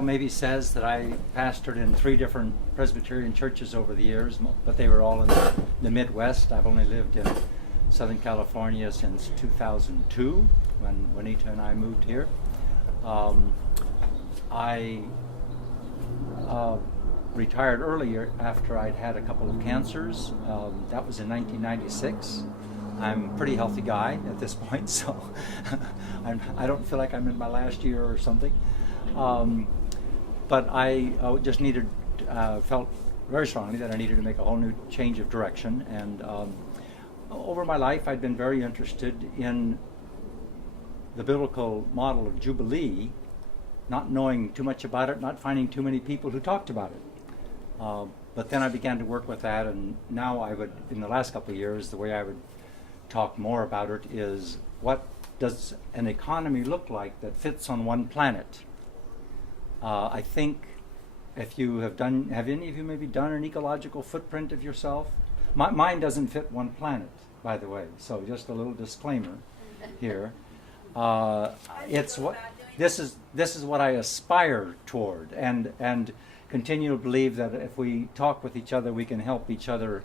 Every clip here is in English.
Maybe says that I pastored in 3 different Presbyterian churches over the years, but they were all in the Midwest. I've only lived in Southern California since 2002 when Juanita and I moved here. I retired earlier after I'd had a couple of cancers. That was in 1996. I'm a pretty healthy guy at this point, so I don't feel like I'm in my last year or something. But I just felt very strongly that I needed to make a whole new change of direction. And over my life, I'd been very interested in the biblical model of Jubilee, not knowing too much about it, not finding too many people who talked about it. But then I began to work with that, and now in the last couple of years, the way I would talk more about it is, what does an economy look like that fits on one planet? I think if you have any of you maybe done an ecological footprint of yourself? Mine doesn't fit one planet, by the way, so just a little disclaimer here. This is what I aspire toward, and continue to believe that if we talk with each other, we can help each other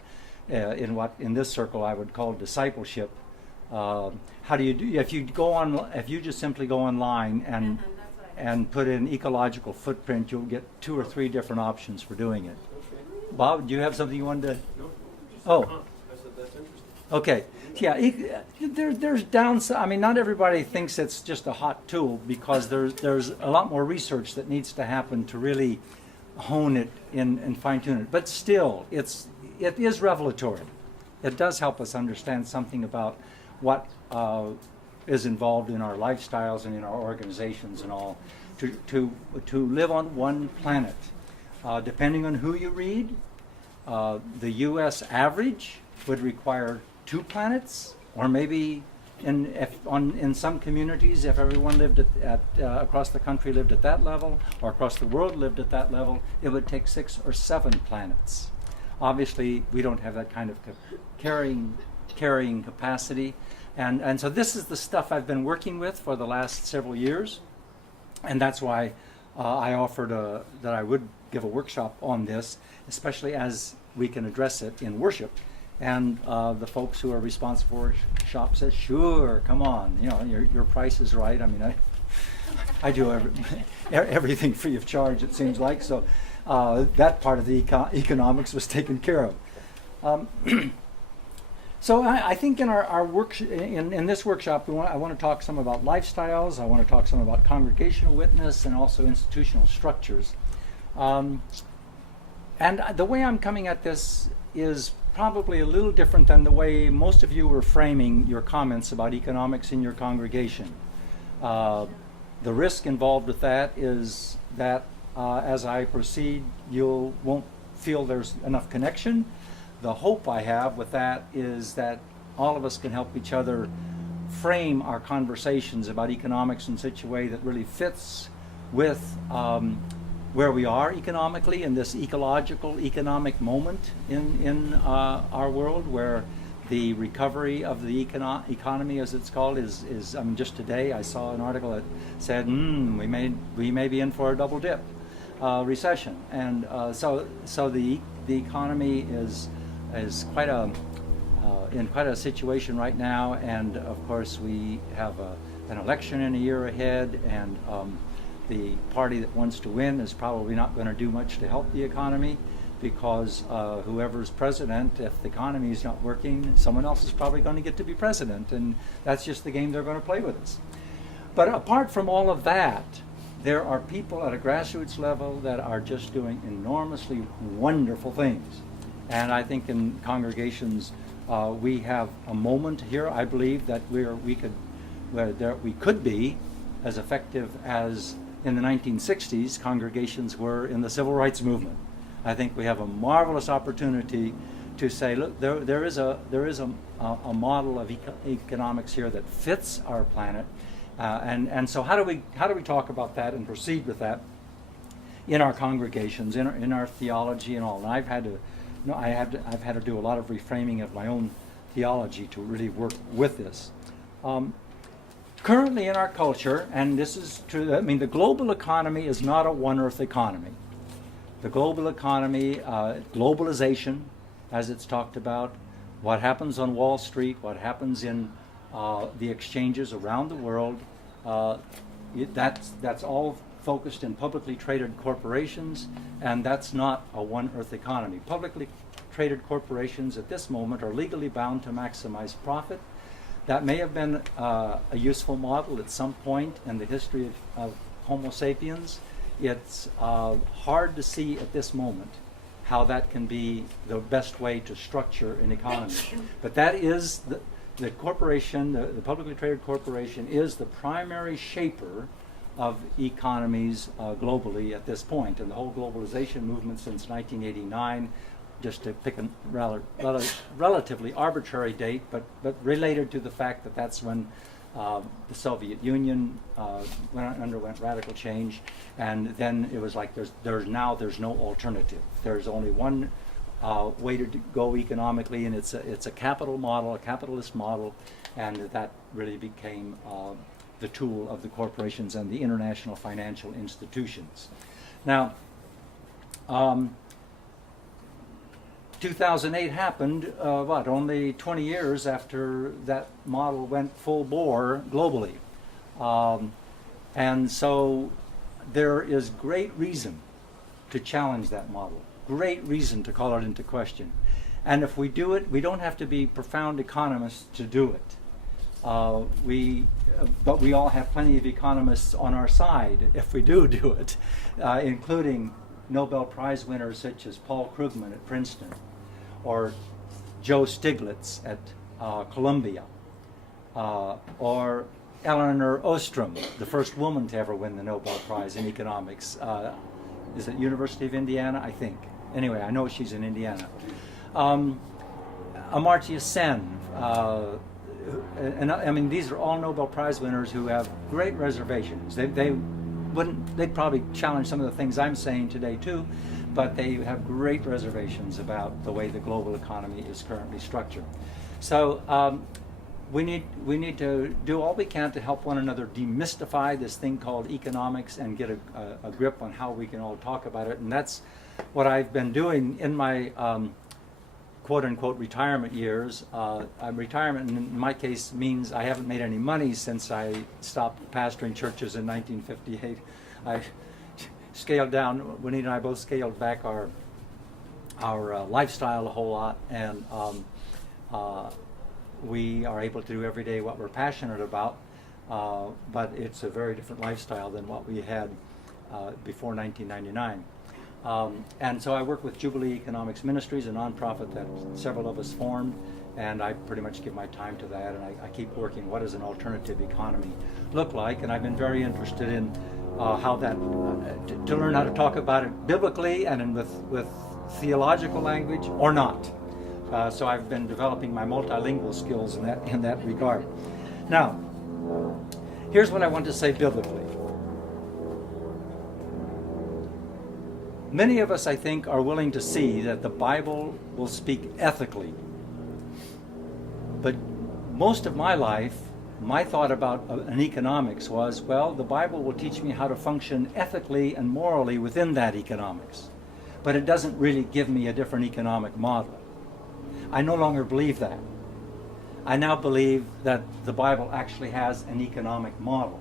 in what in this circle I would call discipleship. How do you do? If you just simply go online and put in ecological footprint, you'll get 2 or 3 different options for doing it. Bob, do you have something you wanted to? Oh, that's interesting. Okay, yeah. There's downside. I mean, not everybody thinks it's just a hot tool, because there's a lot more research that needs to happen to really hone it and fine tune it. But still, it is revelatory. It does help us understand something about what is involved in our lifestyles and in our organizations and all, to live on one planet. Depending on who you read, the U.S. average would require 2 planets, or maybe in some communities, if everyone lived across the country lived at that level, or across the world lived at that level, it would take 6 or 7 planets. Obviously, we don't have that kind of carrying capacity. And so this is the stuff I've been working with for the last several years, and that's why I offered that I would give a workshop on this, especially as we can address it in worship. And the folks who are responsible for shop says, "Sure, come on, your price is right." I mean, I do everything free of charge, it seems like. So that part of the economics was taken care of. So I think in our work in this workshop, I want to talk some about lifestyles. I want to talk some about congregational witness, and also institutional structures. And the way I'm coming at this is probably a little different than the way most of you were framing your comments about economics in your congregation. The risk involved with that is that as I proceed, you won't feel there's enough connection. The hope I have with that is that all of us can help each other frame our conversations about economics in such a way that really fits with where we are economically in this economic moment in our world, where the recovery of the economy, as it's called, is I mean, just today I saw an article that said we may be in for a double dip recession, and so the economy is quite in quite a situation right now, and of course we have an election in a year ahead, and the party that wants to win is probably not going to do much to help the economy, because whoever's president, if the economy is not working, someone else is probably going to get to be president, and that's just the game they're going to play with us. But apart from all of that, there are people at a grassroots level that are just doing enormously wonderful things. And I think in congregations, we have a moment here, I believe, that we could be as effective as in the 1960s congregations were in the civil rights movement. I think we have a marvelous opportunity to say, look, there is a model of economics here that fits our planet, and so how do we talk about that and proceed with that in our congregations, in our theology and all. And I've had to do a lot of reframing of my own theology to really work with this. Currently in our culture, and this is true, I mean, the global economy is not a one earth economy. The global economy, globalization, as it's talked about, what happens on Wall Street, what happens in the exchanges around the world, that's all focused in publicly traded corporations, and that's not a one earth economy. Publicly traded corporations at this moment are legally bound to maximize profit. That may have been a useful model at some point in the history of Homo sapiens. It's hard to see at this moment how that can be the best way to structure an economy. But that is the corporation, the publicly traded corporation is the primary shaper of economies globally at this point. And the whole globalization movement since 1989, just to pick a relatively arbitrary date, but related to the fact that that's when the Soviet Union underwent radical change, and then it was like there's no alternative. There's only one way to go economically, and it's a capital model, a capitalist model, and that really became the tool of the corporations and the international financial institutions. Now, 2008 happened, only 20 years after that model went full bore globally. And so there is great reason to challenge that model, great reason to call it into question. And if we do it, we don't have to be profound economists to do it. But we all have plenty of economists on our side if we do it, including Nobel Prize winners such as Paul Krugman at Princeton, or Joe Stiglitz at Columbia, or Eleanor Ostrom, the first woman to ever win the Nobel Prize in economics. Is it University of Indiana? I think. Anyway, I know she's in Indiana. Amartya Sen, and I mean, these are all Nobel Prize winners who have great reservations. They'd probably challenge some of the things I'm saying today too, but they have great reservations about the way the global economy is currently structured. So we need to do all we can to help one another demystify this thing called economics and get a grip on how we can all talk about it. And that's what I've been doing in my quote-unquote retirement years. Retirement in my case means I haven't made any money since I stopped pastoring churches in 1958. I scaled down, Juanita and I both scaled back our lifestyle a whole lot, and we are able to do every day what we're passionate about, but it's a very different lifestyle than what we had before 1999. And so I work with Jubilee Economics Ministries, a nonprofit that several of us formed, and I pretty much give my time to that, and I keep working, what does an alternative economy look like? And I've been very interested in how that, to learn how to talk about it biblically and with theological language or not. So I've been developing my multilingual skills in that regard. Now, here's what I want to say biblically. Many of us, I think, are willing to see that the Bible will speak ethically. But most of my life, my thought about an economics was, well, the Bible will teach me how to function ethically and morally within that economics. But it doesn't really give me a different economic model. I no longer believe that. I now believe that the Bible actually has an economic model.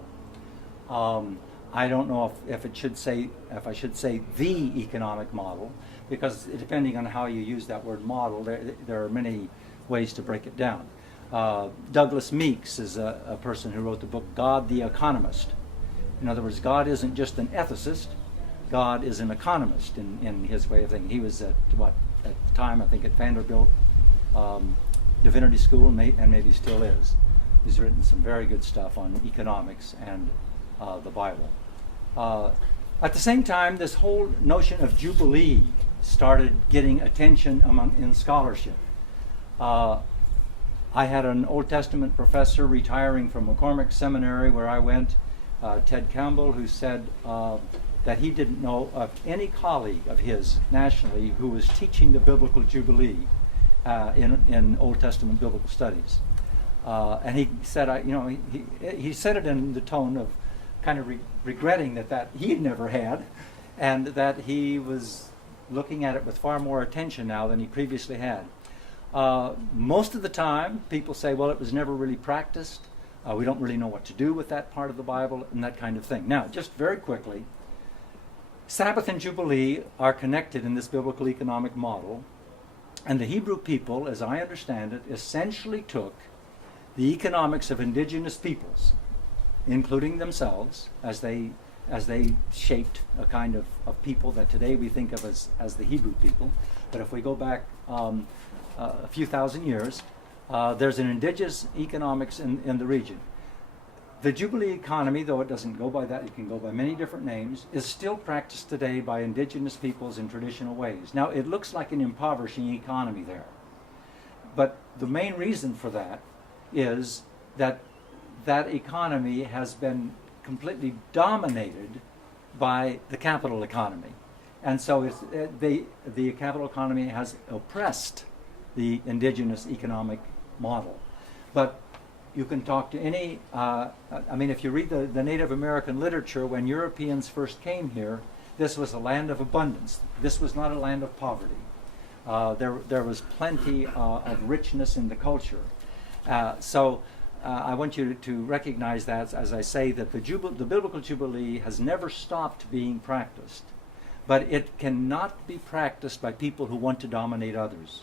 I don't know if I should say the economic model, because depending on how you use that word model, there are many ways to break it down. Douglas Meeks is a person who wrote the book God the Economist. In other words, God isn't just an ethicist, God is an economist in his way of thinking. He was at the time, I think, at Vanderbilt Divinity School, and maybe still is. He's written some very good stuff on economics and the Bible. At the same time, this whole notion of Jubilee started getting attention in scholarship. I had an Old Testament professor retiring from McCormick Seminary where I went, Ted Campbell, who said that he didn't know of any colleague of his nationally who was teaching the biblical Jubilee in Old Testament biblical studies. And he said, he said it in the tone of kind of regretting that he had never had, and that he was looking at it with far more attention now than he previously had. Most of the time, people say, well, it was never really practiced. We don't really know what to do with that part of the Bible and that kind of thing. Now, just very quickly, Sabbath and Jubilee are connected in this biblical economic model, and the Hebrew people, as I understand it, essentially took the economics of indigenous peoples, including themselves, as they shaped a kind of people that today we think of as the Hebrew people. But if we go back a few thousand years, there's an indigenous economics in the region. The Jubilee economy, though it doesn't go by that, it can go by many different names, is still practiced today by indigenous peoples in traditional ways. Now, it looks like an impoverishing economy there. But the main reason for that is that that economy has been completely dominated by the capital economy. And so the capital economy has oppressed the indigenous economic model. But you can talk to any, if you read the Native American literature, when Europeans first came here, this was a land of abundance. This was not a land of poverty. There was plenty of richness in the culture. So I want you to recognize that, as I say, that the biblical Jubilee has never stopped being practiced, but it cannot be practiced by people who want to dominate others.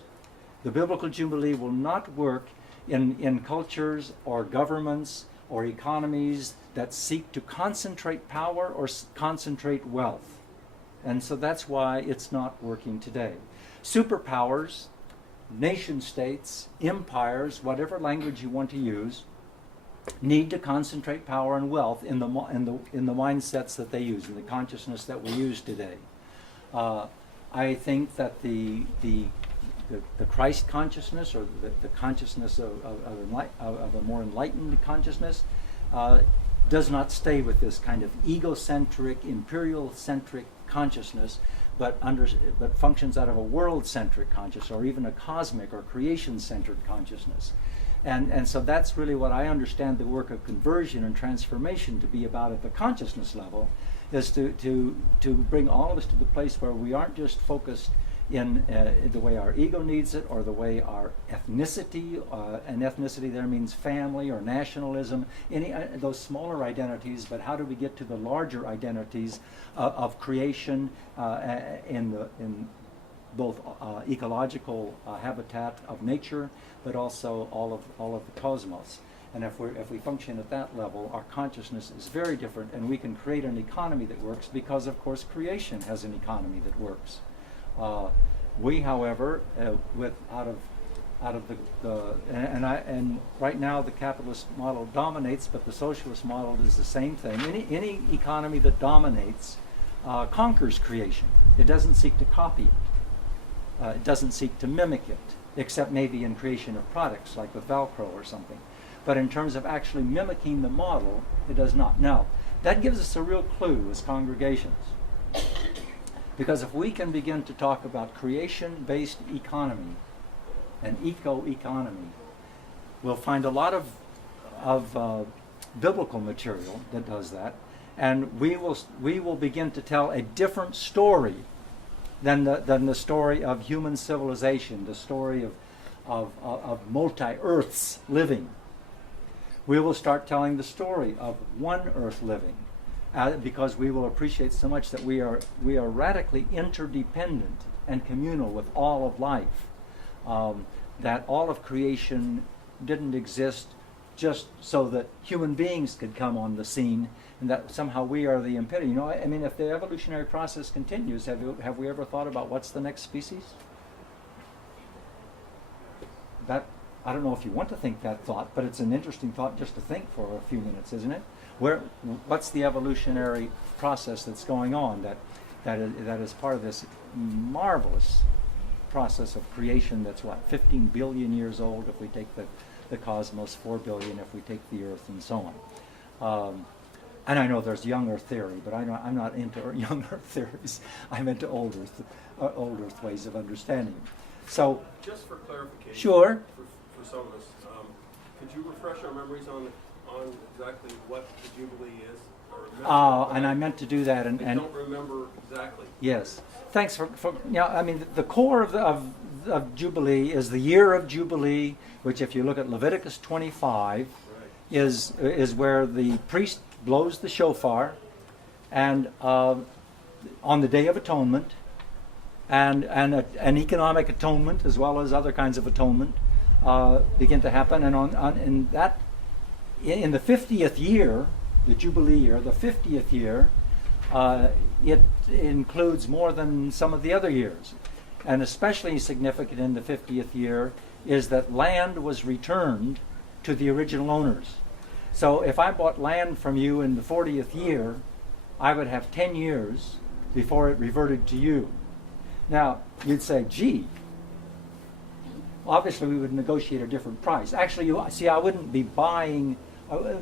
The biblical Jubilee will not work in cultures or governments or economies that seek to concentrate power or concentrate wealth. And so that's why it's not working today. Superpowers, nation states, empires, whatever language you want to use, need to concentrate power and wealth in the mindsets that they use, in the consciousness that we use today. I think that the Christ consciousness, or the consciousness of a more enlightened consciousness, does not stay with this kind of egocentric, imperial-centric consciousness, but functions out of a world-centric consciousness, or even a cosmic or creation-centered consciousness. And so that's really what I understand the work of conversion and transformation to be about at the consciousness level, is to bring all of us to the place where we aren't just focused in the way our ego needs it, or the way our ethnicity, and ethnicity there means family or nationalism, any those smaller identities, but how do we get to the larger identities of creation in both ecological habitat of nature, but also all of the cosmos. And if we function at that level, our consciousness is very different, and we can create an economy that works, because of course creation has an economy that works. We, however, out of and right now the capitalist model dominates, but the socialist model is the same thing. Any economy that dominates conquers creation. It doesn't seek to copy it. It doesn't seek to mimic it, except maybe in creation of products, like with Velcro or something. But in terms of actually mimicking the model, it does not. Now, that gives us a real clue as congregations. Because if we can begin to talk about creation-based economy and eco-economy, we'll find a lot of biblical material that does that, and we will begin to tell a different story than the story of human civilization, the story of multi-earths living. We will start telling the story of one earth living, because we will appreciate so much that we are radically interdependent and communal with all of life. That all of creation didn't exist just so that human beings could come on the scene, and that somehow we are the impediment. I mean, if the evolutionary process continues, have we ever thought about what's the next species? That, I don't know if you want to think that thought, but it's an interesting thought just to think for a few minutes, isn't it? What's the evolutionary process that's going on that is part of this marvelous process of creation that's 15 billion years old if we take the cosmos, 4 billion if we take the Earth, and so on. And I know there's young Earth theory, but I'm not into young Earth theories. I'm into old Earth ways of understanding. So, just for clarification, sure. for some of us, Could you refresh our memories on exactly what the Jubilee is? And I meant to do that, and don't remember exactly. Yes, thanks for I mean, the core of Jubilee is the year of Jubilee, which, if you look at Leviticus 25, is where the priest blows the shofar, and on the Day of Atonement, and an economic atonement as well as other kinds of atonement begin to happen, and in the 50th year. The Jubilee year, the 50th year, it includes more than some of the other years. And especially significant in the 50th year is that land was returned to the original owners. So if I bought land from you in the 40th year, I would have 10 years before it reverted to you. Now, you'd say, gee, obviously we would negotiate a different price. Actually, I wouldn't be buying.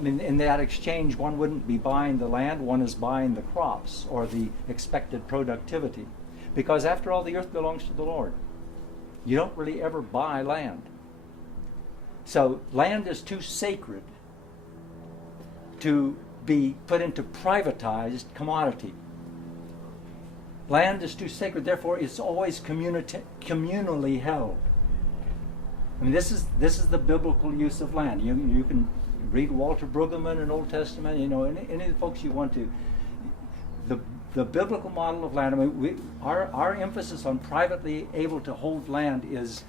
In that exchange, one wouldn't be buying the land, one is buying the crops or the expected productivity. Because after all, the earth belongs to the Lord. You don't really ever buy land. So land is too sacred to be put into privatized commodity. Land is too sacred, therefore it's always communally held. I mean, this is the biblical use of land. You can read Walter Brueggemann in Old Testament, any of the folks you want to. The biblical model of land, I mean, our emphasis on privately able to hold land is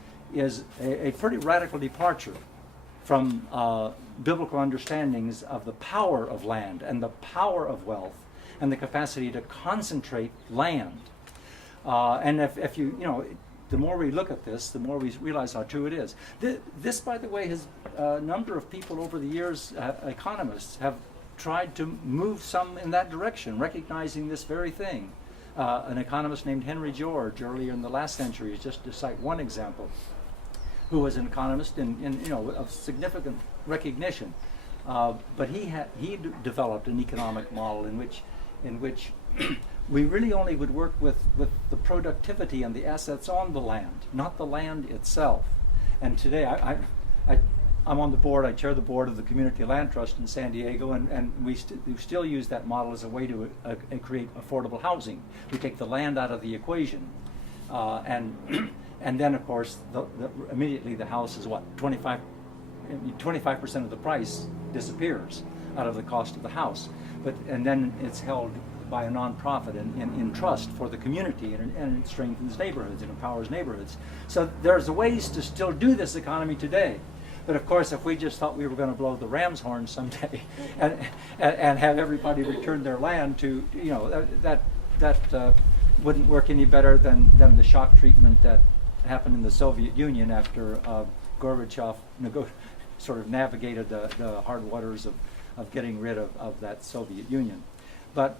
a pretty radical departure from biblical understandings of the power of land and the power of wealth and the capacity to concentrate land. And if the more we look at this, the more we realize how true it is. This, by the way, a number of people over the years, economists, have tried to move some in that direction, recognizing this very thing. An economist named Henry George, earlier in the last century, just to cite one example, who was an economist of significant recognition. But he developed an economic model in which we really only would work with the productivity and the assets on the land, not the land itself. And today, I'm on the board, I chair the board of the Community Land Trust in San Diego, and we still use that model as a way to create affordable housing. We take the land out of the equation. And then, of course, immediately the house is 25% of the price disappears out of the cost of the house. And then it's held by a nonprofit in trust for the community, and it strengthens neighborhoods and empowers neighborhoods. So there's ways to still do this economy today. But of course, if we just thought we were going to blow the ram's horn someday and have everybody return their land to, that wouldn't work any better than the shock treatment that happened in the Soviet Union after Gorbachev sort of navigated the hard waters of getting rid of that Soviet Union. But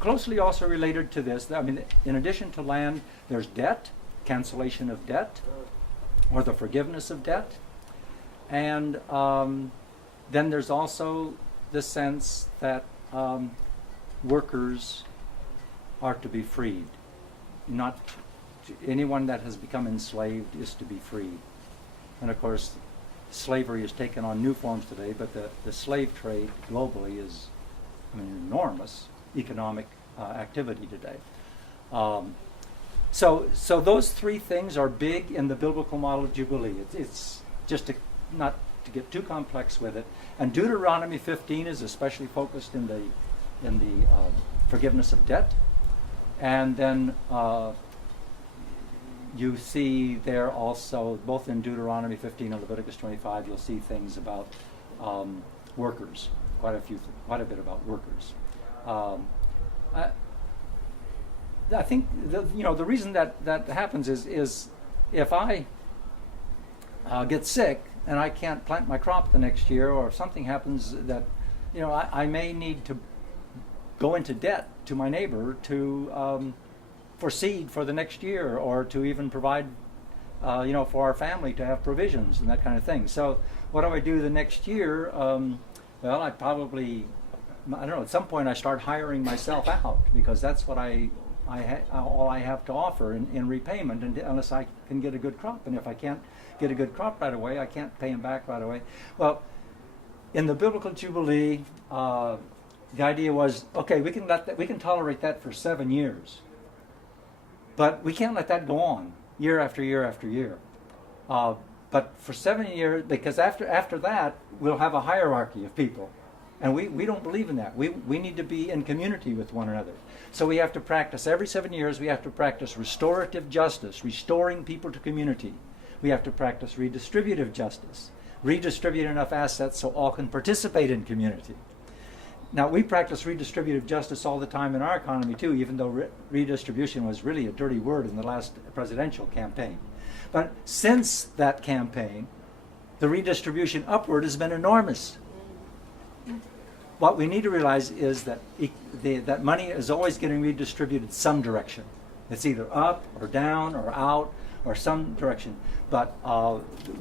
closely also related to this, I mean, in addition to land, there's debt, cancellation of debt, or the forgiveness of debt. And then there's also the sense that workers are to be freed. Not anyone that has become enslaved is to be freed. And of course, slavery has taken on new forms today, but the slave trade globally is an enormous economic activity today. So those three things are big in the biblical model of Jubilee. It's just not to get too complex with it. And Deuteronomy 15 is especially focused in the forgiveness of debt. And then you see there also, both in Deuteronomy 15 and Leviticus 25, you'll see things about workers. Quite a bit about workers. I think the reason that happens is if I get sick and I can't plant my crop the next year, or if something happens that I may need to go into debt to my neighbor to for seed for the next year, or to even provide for our family to have provisions and that kind of thing. So what do I do the next year? Well, at some point I start hiring myself out, because that's what I all I have to offer in repayment, unless I can get a good crop. And if I can't get a good crop right away, I can't pay him back right away. Well, in the biblical Jubilee, the idea was, okay, we can tolerate that for 7 years, but we can't let that go on year after year after year. But for 7 years, because after that, we'll have a hierarchy of people. And we don't believe in that. We need to be in community with one another. So we have to practice, every 7 years, we have to practice restorative justice, restoring people to community. We have to practice redistributive justice, redistribute enough assets so all can participate in community. Now, we practice redistributive justice all the time in our economy, too, even though redistribution was really a dirty word in the last presidential campaign. But since that campaign, the redistribution upward has been enormous. What we need to realize is that that money is always getting redistributed some direction. It's either up or down or out or some direction. But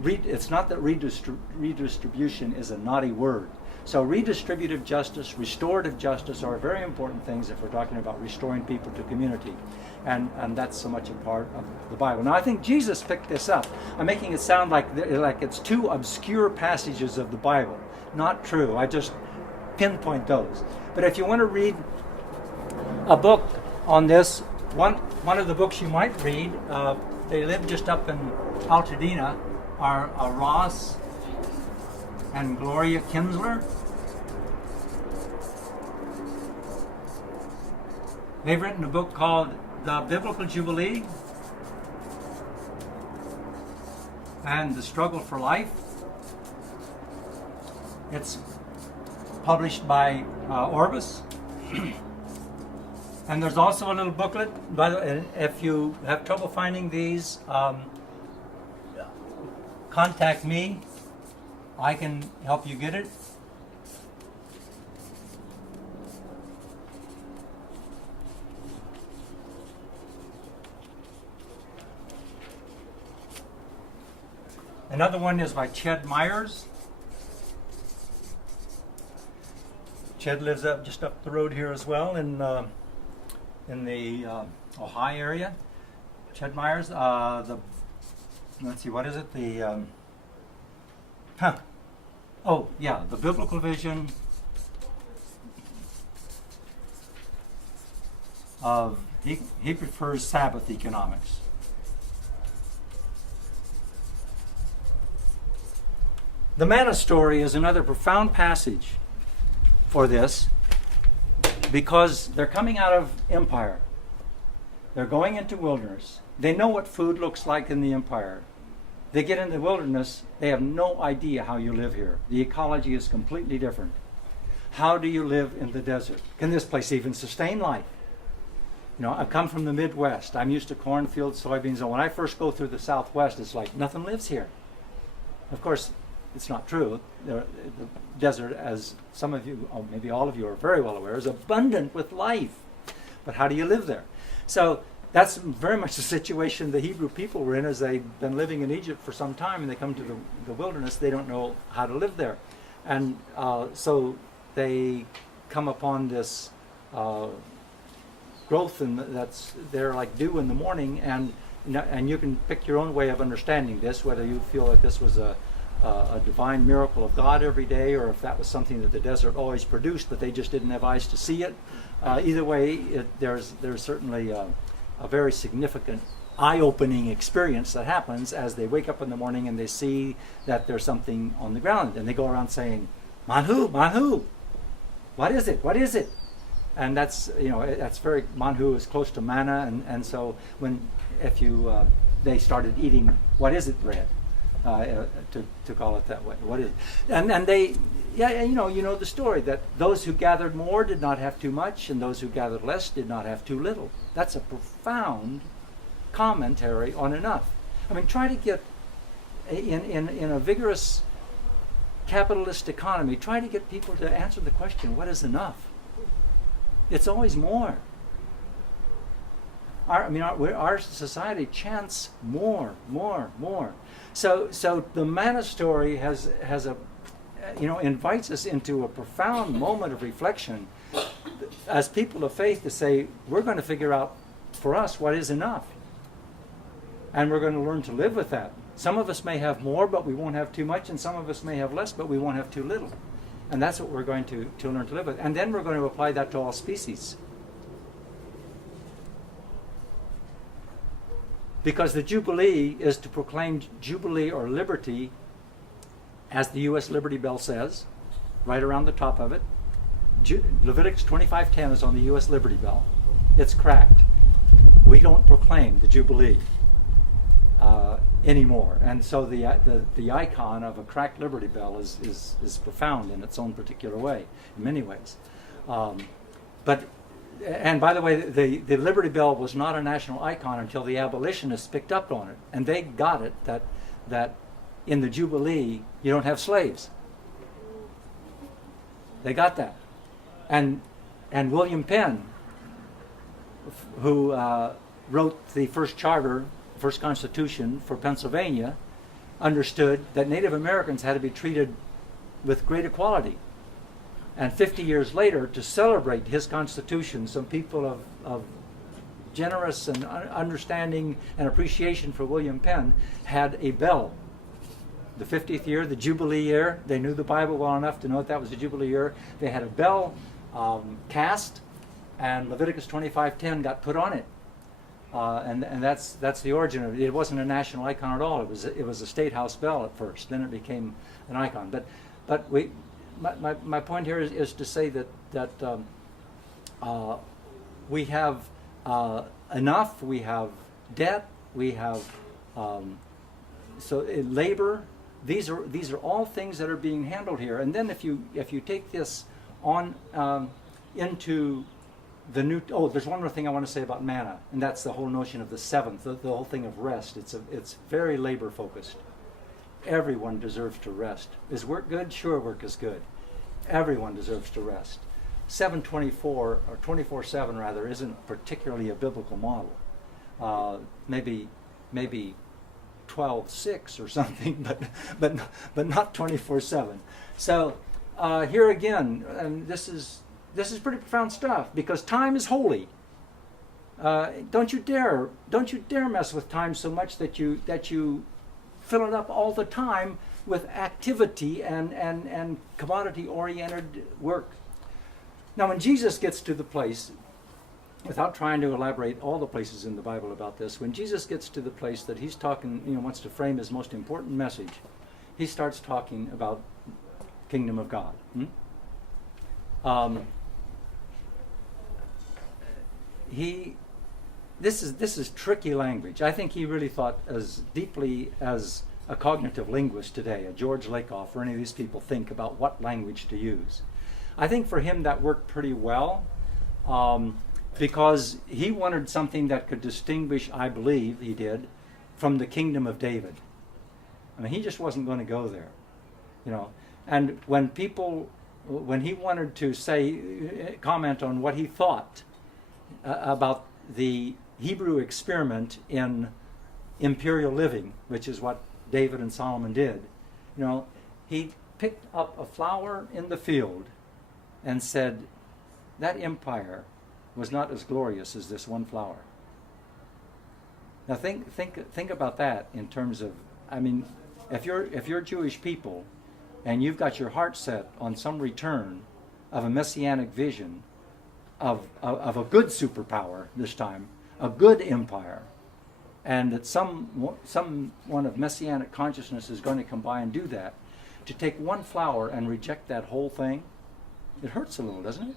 it's not that redistribution is a naughty word. So redistributive justice, restorative justice are very important things if we're talking about restoring people to community. And that's so much a part of the Bible. Now, I think Jesus picked this up. I'm making it sound like it's two obscure passages of the Bible. Not true. I just pinpoint those. But if you want to read a book on this, one of the books you might read, they live just up in Altadena, are Ross and Gloria Kinsler. They've written a book called The Biblical Jubilee and the Struggle for Life. It's published by Orbis. And there's also a little booklet. By the way, if you have trouble finding these, contact me. I can help you get it. Another one is by Ched Myers. Ched lives just up the road here as well in the Ohio area. Ched Myers. Let's see, what is it? The biblical vision of he prefers Sabbath economics. The manna story is another profound passage for this, because they're coming out of empire. They're going into wilderness. They know what food looks like in the empire. They get in the wilderness, they have no idea how you live here. The ecology is completely different. How do you live in the desert? Can this place even sustain life? You know, I've come from the Midwest. I'm used to cornfields, soybeans, and when I first go through the Southwest, it's like nothing lives here. Of course, it's not true. The desert, as some of you, or maybe all of you are very well aware, is abundant with life. But how do you live there? So that's very much the situation the Hebrew people were in, as they've been living in Egypt for some time, and they come to the wilderness. They don't know how to live there. And so they come upon this growth, and that's they're like dew in the morning, and you can pick your own way of understanding this, whether you feel that this was a divine miracle of God every day, or if that was something that the desert always produced, but they just didn't have eyes to see it. Either way, there's certainly a very significant eye-opening experience that happens as they wake up in the morning and they see that there's something on the ground, and they go around saying, "Manhu, Manhu, what is it? What is it?" And that's that's very, Manhu is close to manna, and so they started eating what is it bread. To call it that way. What is it? And they, you know the story, that those who gathered more did not have too much, and those who gathered less did not have too little. That's a profound commentary on enough. I mean, try to get, in a vigorous capitalist economy, try to get people to answer the question, what is enough? It's always more. Our society chants more. So the manna story has invites us into a profound moment of reflection as people of faith to say, we're going to figure out for us what is enough. And we're going to learn to live with that. Some of us may have more, but we won't have too much, and some of us may have less, but we won't have too little. And that's what we're going to learn to live with. And then we're going to apply that to all species. Because the Jubilee is to proclaim Jubilee or liberty, as the U.S. Liberty Bell says, right around the top of it. Leviticus 25:10 is on the U.S. Liberty Bell. It's cracked. We don't proclaim the Jubilee anymore. And so the icon of a cracked Liberty Bell is profound in its own particular way, in many ways. And by the way, the Liberty Bell was not a national icon until the abolitionists picked up on it. And they got it that in the Jubilee, you don't have slaves. They got that. And William Penn, who wrote the first charter, first constitution for Pennsylvania, understood that Native Americans had to be treated with great equality. And 50 years later, to celebrate his constitution, some people of generous and understanding and appreciation for William Penn had a bell. The 50th year, the Jubilee year, they knew the Bible well enough to know that was the Jubilee year. They had a bell cast, and Leviticus 25:10 got put on it. And that's the origin of it. It wasn't a national icon at all. It was a state house bell at first. Then it became an icon. But my point here is to say that we have enough. We have debt. We have labor. These are all things that are being handled here. And then if you take this on into the new, there's one more thing I want to say about manna, and that's the whole notion of the seventh, the whole thing of rest. It's very labor focused. Everyone deserves to rest. Is work good? Sure, work is good. Everyone deserves to rest. 724 or 24/7 rather isn't particularly a biblical model. Maybe 12:6 or something, but not 24/7. So here again, and this is pretty profound stuff, because time is holy. Don't you dare mess with time so much that you fill it up all the time with activity and commodity-oriented work. Now, when Jesus gets to the place, without trying to elaborate all the places in the Bible about this, when Jesus gets to the place that he's talking, wants to frame his most important message, he starts talking about kingdom of God. This is tricky language. I think he really thought as deeply as a cognitive linguist today, a George Lakoff, or any of these people think about what language to use. I think for him that worked pretty well, because he wanted something that could distinguish, I believe he did, from the kingdom of David. I mean, he just wasn't going to go there, And when he wanted to comment on what he thought about the Hebrew experiment in imperial living, which is what David and Solomon did, he picked up a flower in the field and said, that empire was not as glorious as this one flower. Now think about that in terms of, if you're Jewish people and you've got your heart set on some return of a messianic vision of a good superpower this time, a good empire, and that someone of messianic consciousness is going to come by and do that, to take one flower and reject that whole thing, it hurts a little, doesn't it?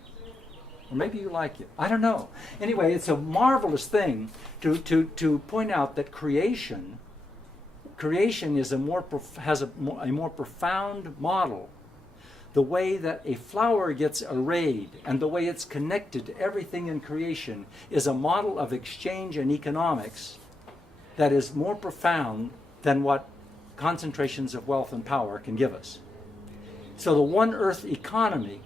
Or maybe you like it. I don't know. Anyway, it's a marvelous thing to point out that creation is has a more profound model. The way that a flower gets arrayed and the way it's connected to everything in creation is a model of exchange and economics that is more profound than what concentrations of wealth and power can give us. So the one earth economy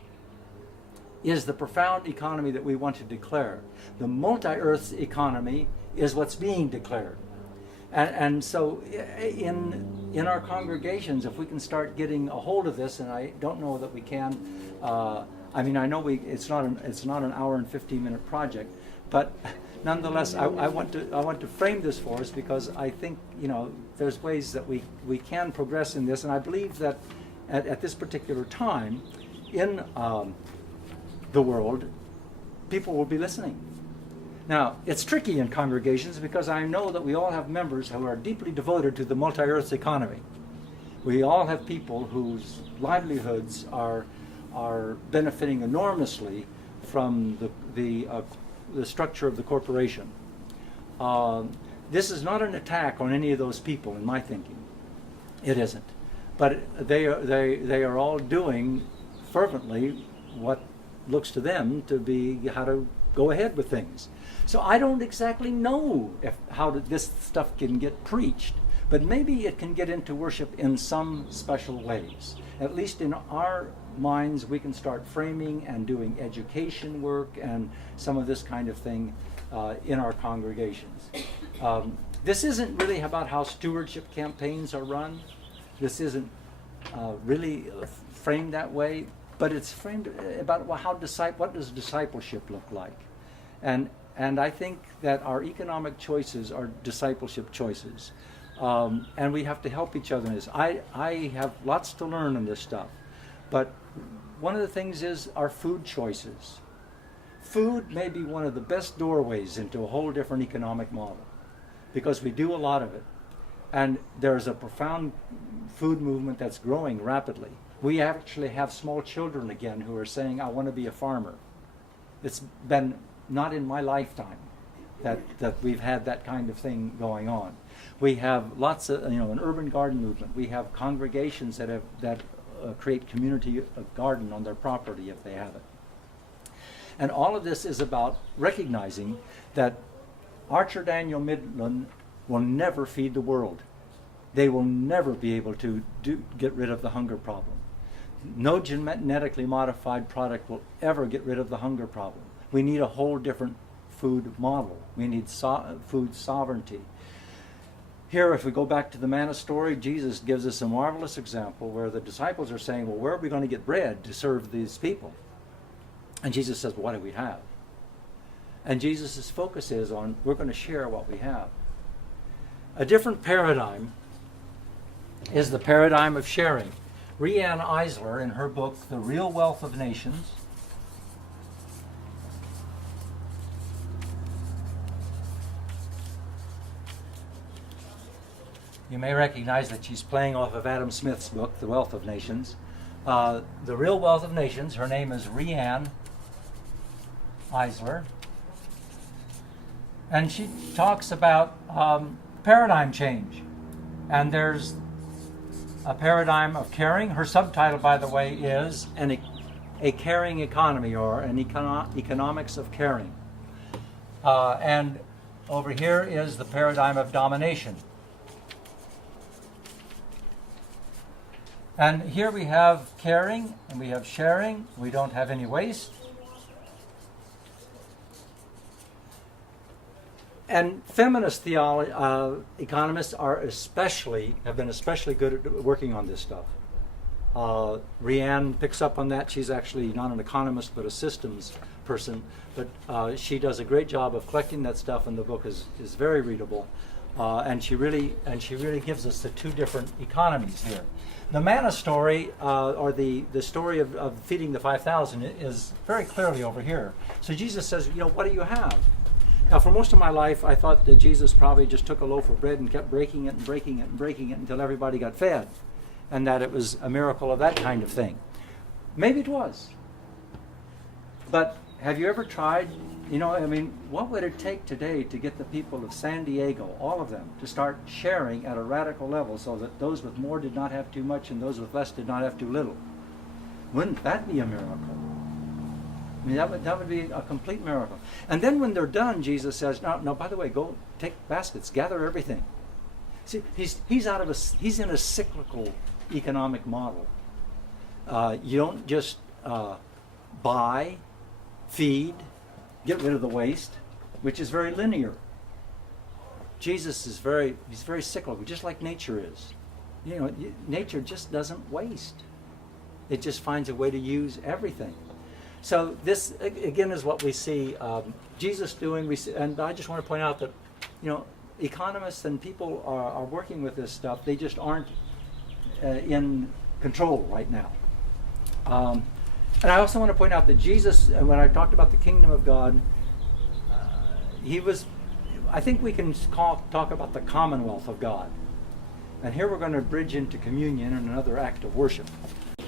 is the profound economy that we want to declare. The multi-earth economy is what's being declared. And so in our congregations, if we can start getting a hold of this, and I don't know that we can, I know it's not an hour and 15-minute project, but nonetheless, I want to frame this for us because I think, there's ways that we can progress in this, and I believe that at this particular time in the world, people will be listening. Now, it's tricky in congregations because I know that we all have members who are deeply devoted to the multi-earth economy. We all have people whose livelihoods are benefiting enormously from the structure of the corporation. This is not an attack on any of those people, in my thinking. It isn't. But they are all doing fervently what looks to them to be how to go ahead with things. So I don't exactly know how this stuff can get preached, but maybe it can get into worship in some special ways. At least in our minds, we can start framing and doing education work and some of this kind of thing in our congregations. This isn't really about how stewardship campaigns are run. This isn't really framed that way, but it's framed about what does discipleship look like. And I think that our economic choices are discipleship choices. And we have to help each other in this. I have lots to learn in this stuff. But one of the things is our food choices. Food may be one of the best doorways into a whole different economic model because we do a lot of it. And there's a profound food movement that's growing rapidly. We actually have small children again who are saying, I want to be a farmer. It's been not in my lifetime that we've had that kind of thing going on. We have lots of, an urban garden movement. We have congregations that create community garden on their property if they have it. And all of this is about recognizing that Archer Daniel Midland will never feed the world. They will never be able to get rid of the hunger problem. No genetically modified product will ever get rid of the hunger problem. We need a whole different food model. We need food sovereignty. Here, if we go back to the manna story, Jesus gives us a marvelous example where the disciples are saying, well, where are we going to get bread to serve these people? And Jesus says, well, what do we have? And Jesus' focus is on, we're going to share what we have. A different paradigm is the paradigm of sharing. Rianne Eisler, in her book, The Real Wealth of Nations, you may recognize that she's playing off of Adam Smith's book, The Wealth of Nations. The Real Wealth of Nations, her name is Rianne Eisler. And she talks about paradigm change. And there's a paradigm of caring. Her subtitle, by the way, is a caring economy, or an economics of caring. And over here is the paradigm of domination. And here we have caring and we have sharing. We don't have any waste. And feminist economists have been especially good at working on this stuff. Rianne picks up on that. She's actually not an economist but a systems person, but she does a great job of collecting that stuff, and the book is very readable. And she really gives us the two different economies here. The manna story, or the story of feeding the 5,000, is very clearly over here. So Jesus says, what do you have? Now, for most of my life, I thought that Jesus probably just took a loaf of bread and kept breaking it and breaking it and breaking it until everybody got fed, and that it was a miracle of that kind of thing. Maybe it was. But have you ever tried, what would it take today to get the people of San Diego, all of them, to start sharing at a radical level so that those with more did not have too much and those with less did not have too little? Wouldn't that be a miracle? I mean, that would be a complete miracle. And then when they're done, Jesus says, no, by the way, go take baskets, gather everything. See, he's in a cyclical economic model. You don't just buy, feed, get rid of the waste, which is very linear. Jesus is very cyclical, just like nature is. Nature just doesn't waste. It just finds a way to use everything. So this again is what we see Jesus doing. And I just want to point out that, economists and people are working with this stuff. They just aren't in control right now. And I also want to point out that Jesus, when I talked about the kingdom of God, I think we can talk about the commonwealth of God. And here we're going to bridge into communion and another act of worship. I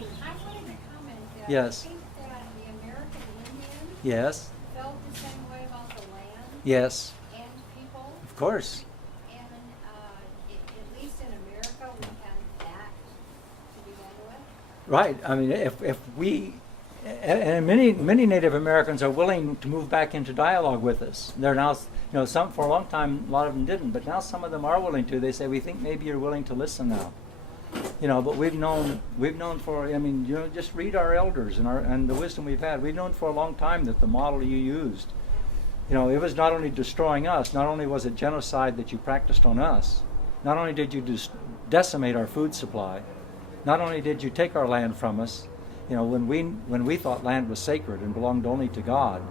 wanted to comment that Yes. I think that the American Indians Yes, felt the same way about the land yes, and people. of course. And at least in America, we had that to begin with. Right. I mean, if we, and many Native Americans are willing to move back into dialogue with us. They're now, some for a long time, a lot of them didn't, but now some of them are willing to. They say, we think maybe you're willing to listen now. But we've known for, just read our elders and the wisdom we've had. We've known for a long time that the model you used, it was not only destroying us, not only was it genocide that you practiced on us, not only did you decimate our food supply, not only did you take our land from us, when we thought land was sacred and belonged only to God,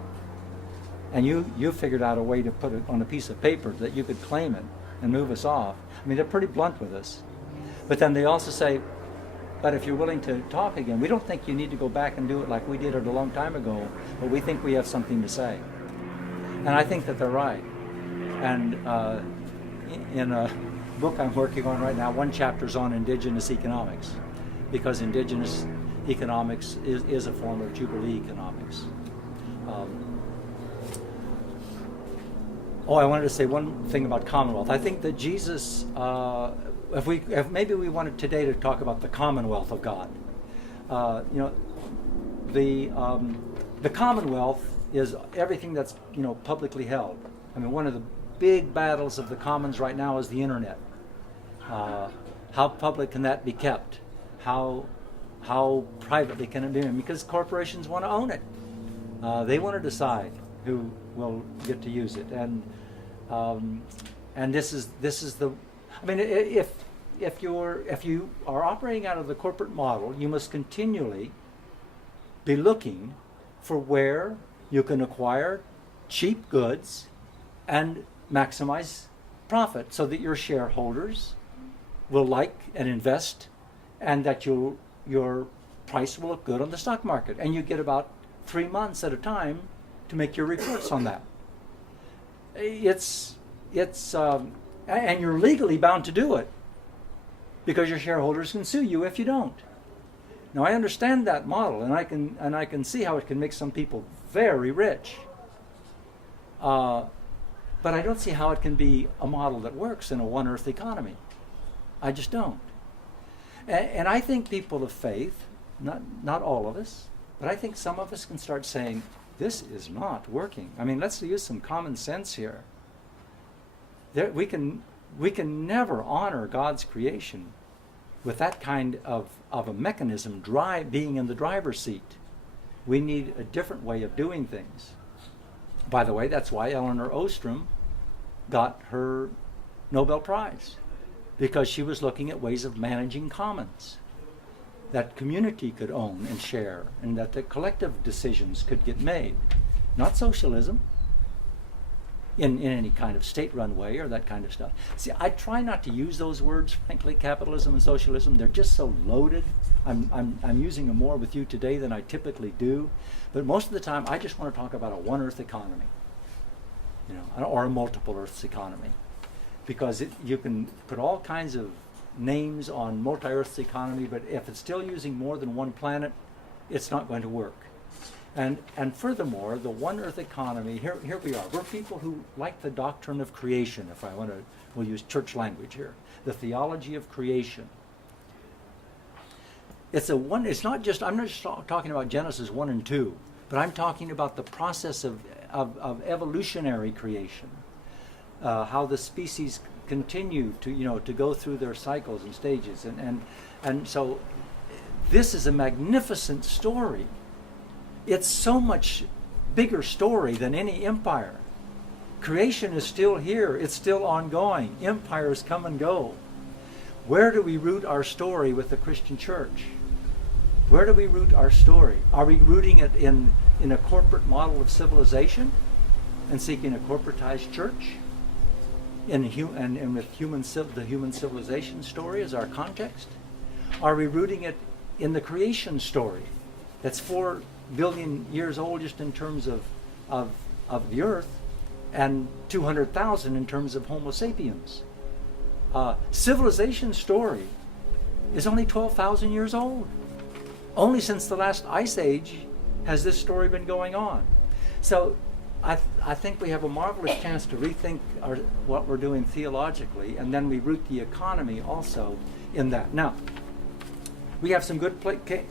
and you figured out a way to put it on a piece of paper that you could claim it and move us off. I mean, they're pretty blunt with us. But then they also say, but if you're willing to talk again, we don't think you need to go back and do it like we did it a long time ago, but we think we have something to say. And I think that they're right. And in a book I'm working on right now, one chapter's on indigenous economics, because indigenous economics is a form of Jubilee economics. I wanted to say one thing about Commonwealth. I think that Jesus, if maybe we wanted today to talk about the Commonwealth of God. The Commonwealth is everything that's publicly held. I mean, one of the big battles of the commons right now is the internet. How public can that be kept? How privately can it be? Because corporations want to own it. They want to decide who will get to use it, and this is the. I mean, if you are operating out of the corporate model, you must continually be looking for where you can acquire cheap goods and maximize profit, so that your shareholders will like and invest, and that your price will look good on the stock market, and you get about 3 months at a time to make your reports on that. And you're legally bound to do it, because your shareholders can sue you if you don't. Now, I understand that model, and I can see how it can make some people very rich. But I don't see how it can be a model that works in a one earth economy. I just don't. And I think people of faith, not all of us, but I think some of us can start saying, this is not working. I mean, let's use some common sense here. We can never honor God's creation with that kind of a mechanism being in the driver's seat. We need a different way of doing things. By the way, that's why Eleanor Ostrom got her Nobel Prize, because she was looking at ways of managing commons that community could own and share, and that the collective decisions could get made. Not socialism in any kind of state-run way or that kind of stuff. See, I try not to use those words, frankly, capitalism and socialism. They're just so loaded. I'm using them more with you today than I typically do. But most of the time, I just want to talk about a one earth economy, or a multiple earths economy. Because you can put all kinds of names on multi-earths economy, but if it's still using more than one planet, it's not going to work. And furthermore, the one earth economy, here we are. We're people who like the doctrine of creation, we'll use church language here. The theology of creation. I'm not just talking about Genesis 1 and 2, but I'm talking about the process of evolutionary creation. How the species continue to go through their cycles and stages, and so this is a magnificent story. It's so much bigger story than any empire. Creation is still here. It's still ongoing. Empires come and go. Where do we root our story with the Christian church? Where do we root our story? Are we rooting it in in a corporate model of civilization and seeking a corporatized church and with the human civilization story as our context? Are we rooting it in the creation story that's 4 billion years old just in terms of the earth, and 200,000 in terms of Homo sapiens? Civilization story is only 12,000 years old. Only since the last ice age has this story been going on. So I think we have a marvelous chance to rethink what we're doing theologically, and then we root the economy also in that. Now, we have some good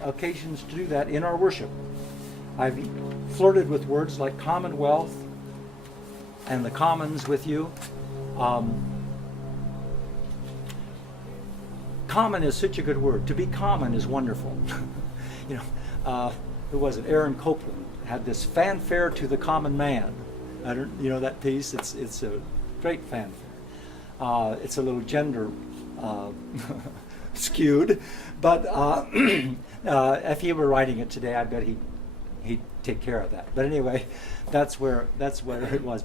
occasions to do that in our worship. I've flirted with words like commonwealth and the commons with you. Common is such a good word. To be common is wonderful. Who was it? Aaron Copland had this fanfare to the common man. You know that piece? It's a great fanfare. It's a little gender skewed, but if he were writing it today, I bet he'd take care of that. But anyway, that's where it was.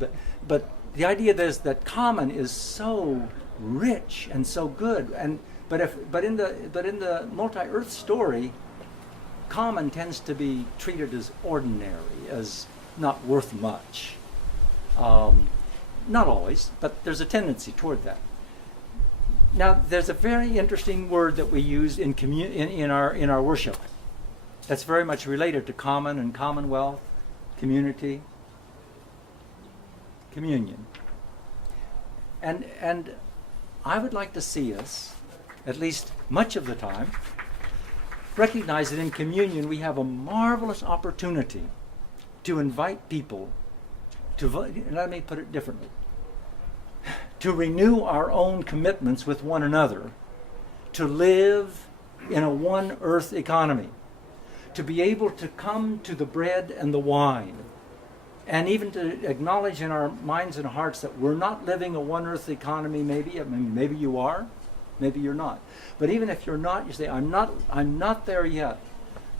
But the idea is that common is so rich and so good, but in the multi-earth story, common tends to be treated as ordinary, as not worth much. Not always, but there's a tendency toward that. Now, there's a very interesting word that we use in our worship that's very much related to common and commonwealth, community, communion. And I would like to see us, at least much of the time, recognize that in communion we have a marvelous opportunity to invite people to, let me put it differently, to renew our own commitments with one another, to live in a one earth economy, to be able to come to the bread and the wine, and even to acknowledge in our minds and hearts that we're not living a one earth economy. Maybe you are, maybe you're not. But even if you're not, you say, I'm not there yet.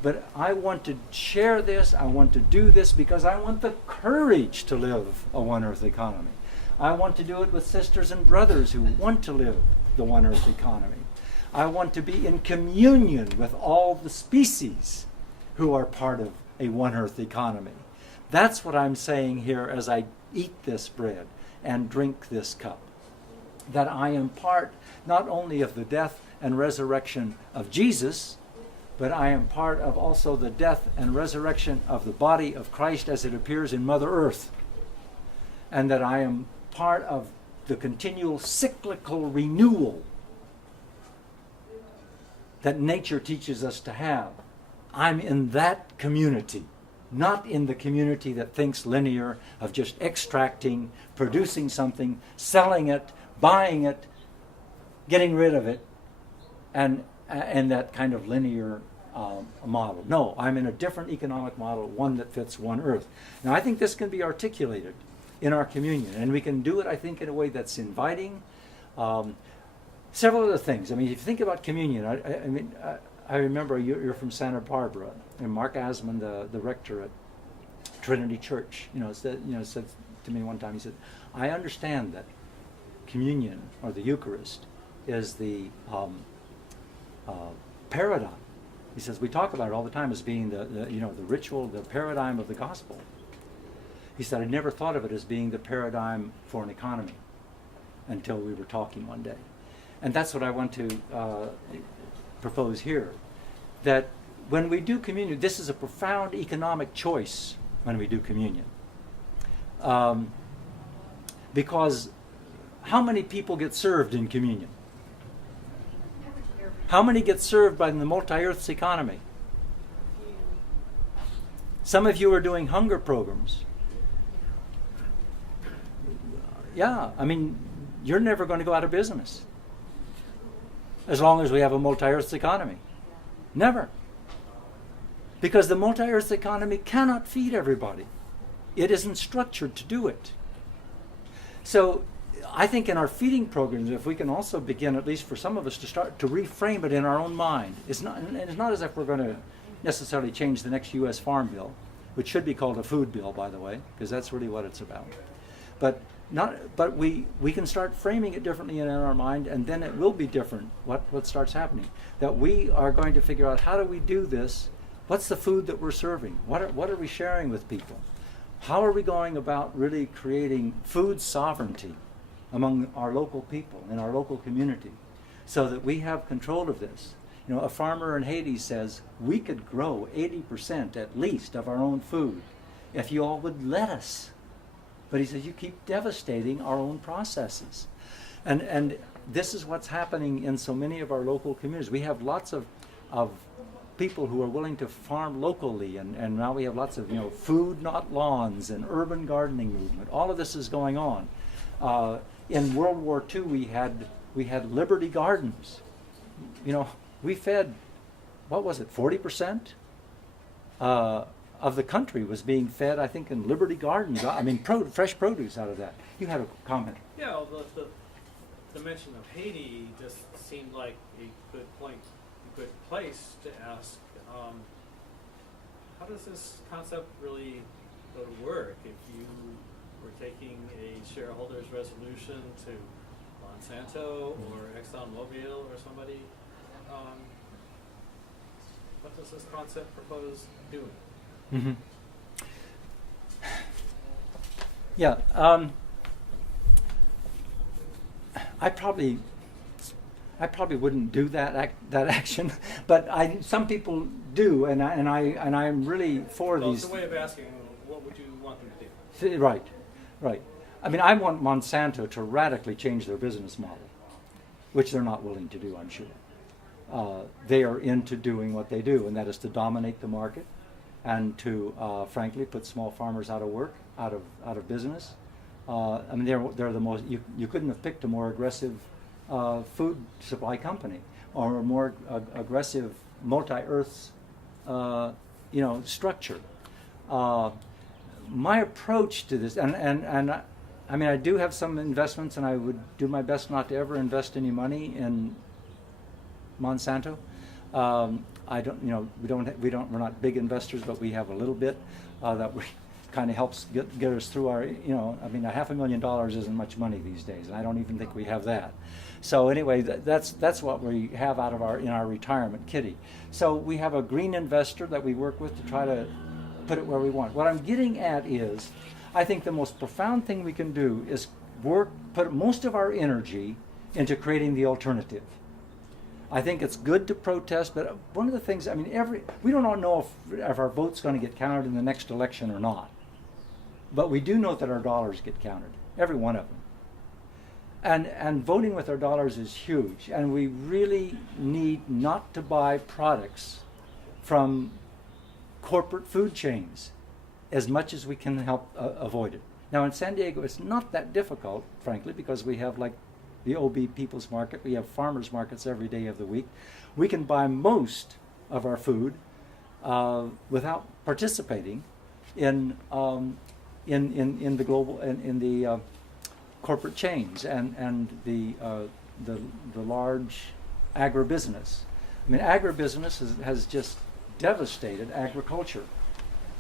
But I want to share this, I want to do this because I want the courage to live a one earth economy. I want to do it with sisters and brothers who want to live the one earth economy. I want to be in communion with all the species who are part of a one earth economy. That's what I'm saying here as I eat this bread and drink this cup. That I am part not only of the death and resurrection of Jesus, but I am part of also the death and resurrection of the body of Christ as it appears in Mother Earth. And that I am part of the continual cyclical renewal that nature teaches us to have. I'm in that community, not in the community that thinks linear of just extracting, producing something, selling it, buying it, getting rid of it, and that kind of linear model. No, I'm in a different economic model, one that fits one earth. Now, I think this can be articulated in our communion, and we can do it, I think, in a way that's inviting. Several other things. I mean, if you think about communion, I remember you're from Santa Barbara, and Mark Asman, the rector at Trinity Church, said to me one time, he said, I understand that communion, or the Eucharist, is the paradigm. He says, we talk about it all the time as being the ritual, the paradigm of the gospel. He said, I never thought of it as being the paradigm for an economy until we were talking one day. And that's what I want to propose here. That when we do communion, this is a profound economic choice when we do communion. Because how many people get served in communion? How many get served by the multi-earth's economy? Some of you are doing hunger programs. Yeah, you're never going to go out of business as long as we have a multi-earth's economy. Never. Because the multi-earth economy cannot feed everybody. It isn't structured to do it. So I think in our feeding programs, if we can also begin, at least for some of us, to start to reframe it in our own mind. It's not as if we're going to necessarily change the next U.S. Farm Bill. which should be called a food bill, by the way, because that's really what it's about. But we can start framing it differently in our mind, and then it will be different what starts happening. That we are going to figure out, how do we do this? What's the food that we're serving? What are we sharing with people? How are we going about really creating food sovereignty among our local people in our local community, so that we have control of this? You know, a farmer in Haiti says, we could grow 80% at least of our own food if you all would let us. But he says, you keep devastating our own processes. And this is what's happening in so many of our local communities. We have lots of people who are willing to farm locally, and now we have lots of, you know, food not lawns and urban gardening movement. All of this is going on. In World War II, we had Liberty Gardens. You know, we fed, what was it, 40%? Of the country was being fed, I think, in Liberty Gardens. I mean, fresh produce out of that. You had a comment. Yeah, well, the mention of Haiti just seemed like a good place to ask, how does this concept really go to work if you were taking a shareholders resolution to Monsanto or ExxonMobil or somebody? What does this concept propose doing? Mm-hmm. Yeah, I probably wouldn't do that action, but some people do, and I'm really for Well, these. it's a way of asking, what would you want them to do? Right. I mean, I want Monsanto to radically change their business model, which they're not willing to do, I'm sure. They are into doing what they do, and that is to dominate the market, and to, frankly, put small farmers out of work, out of business. I mean, they're the most. You couldn't have picked a more aggressive food supply company, or a more aggressive multi-earth, structure. My approach to this, and I mean, I do have some investments, and I would do my best not to ever invest any money in Monsanto. We're not big investors, but we have a little bit that kind of helps get us through our, I mean, $500,000 isn't much money these days, and I don't even think we have that. So anyway, that's what we have in our retirement kitty. So we have a green investor that we work with to try to put it where we want. What I'm getting at is, I think the most profound thing we can do is put most of our energy into creating the alternative. I think it's good to protest, but one of the things, I mean, we don't know if our vote's going to get counted in the next election or not. But we do know that our dollars get counted, every one of them. And voting with our dollars is huge, and we really need not to buy products from corporate food chains as much as we can help avoid it. Now in San Diego, it's not that difficult, frankly, because we have like the OB People's Market. We have farmers markets every day of the week. We can buy most of our food without participating in the global in the corporate chains and the large agribusiness. I mean, agribusiness has just devastated agriculture.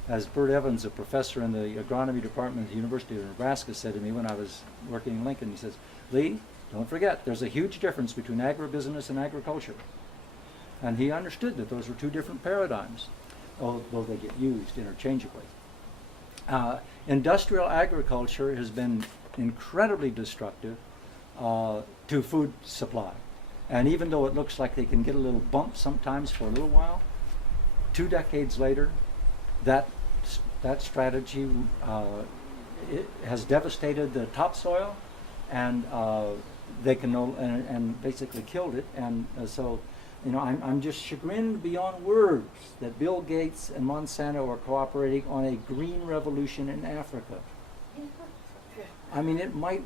As Bert Evans, a professor in the agronomy department at the University of Nebraska, said to me when I was working in Lincoln, he says, "Lee, don't forget, there's a huge difference between agribusiness and agriculture." And he understood that those were two different paradigms, although they get used interchangeably. Industrial agriculture has been incredibly destructive to food supply. And even though it looks like they can get a little bump sometimes for a little while, 2 decades later, that strategy it has devastated the topsoil, and they can and basically killed it. And so, I'm just chagrined beyond words that Bill Gates and Monsanto are cooperating on a green revolution in Africa. I mean, it might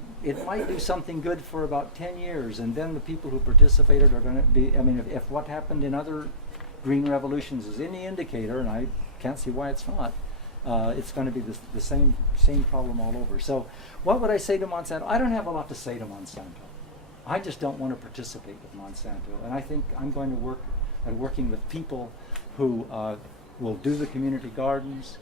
do something good for about 10 years, and then the people who participated are going to be. I mean, if what happened in other green revolutions is any indicator, and I can't see why it's not, it's going to be the same problem all over. So, what would I say to Monsanto? I don't have a lot to say to Monsanto. I just don't want to participate with Monsanto, and I think I'm going to work at working with people who will do the community gardens,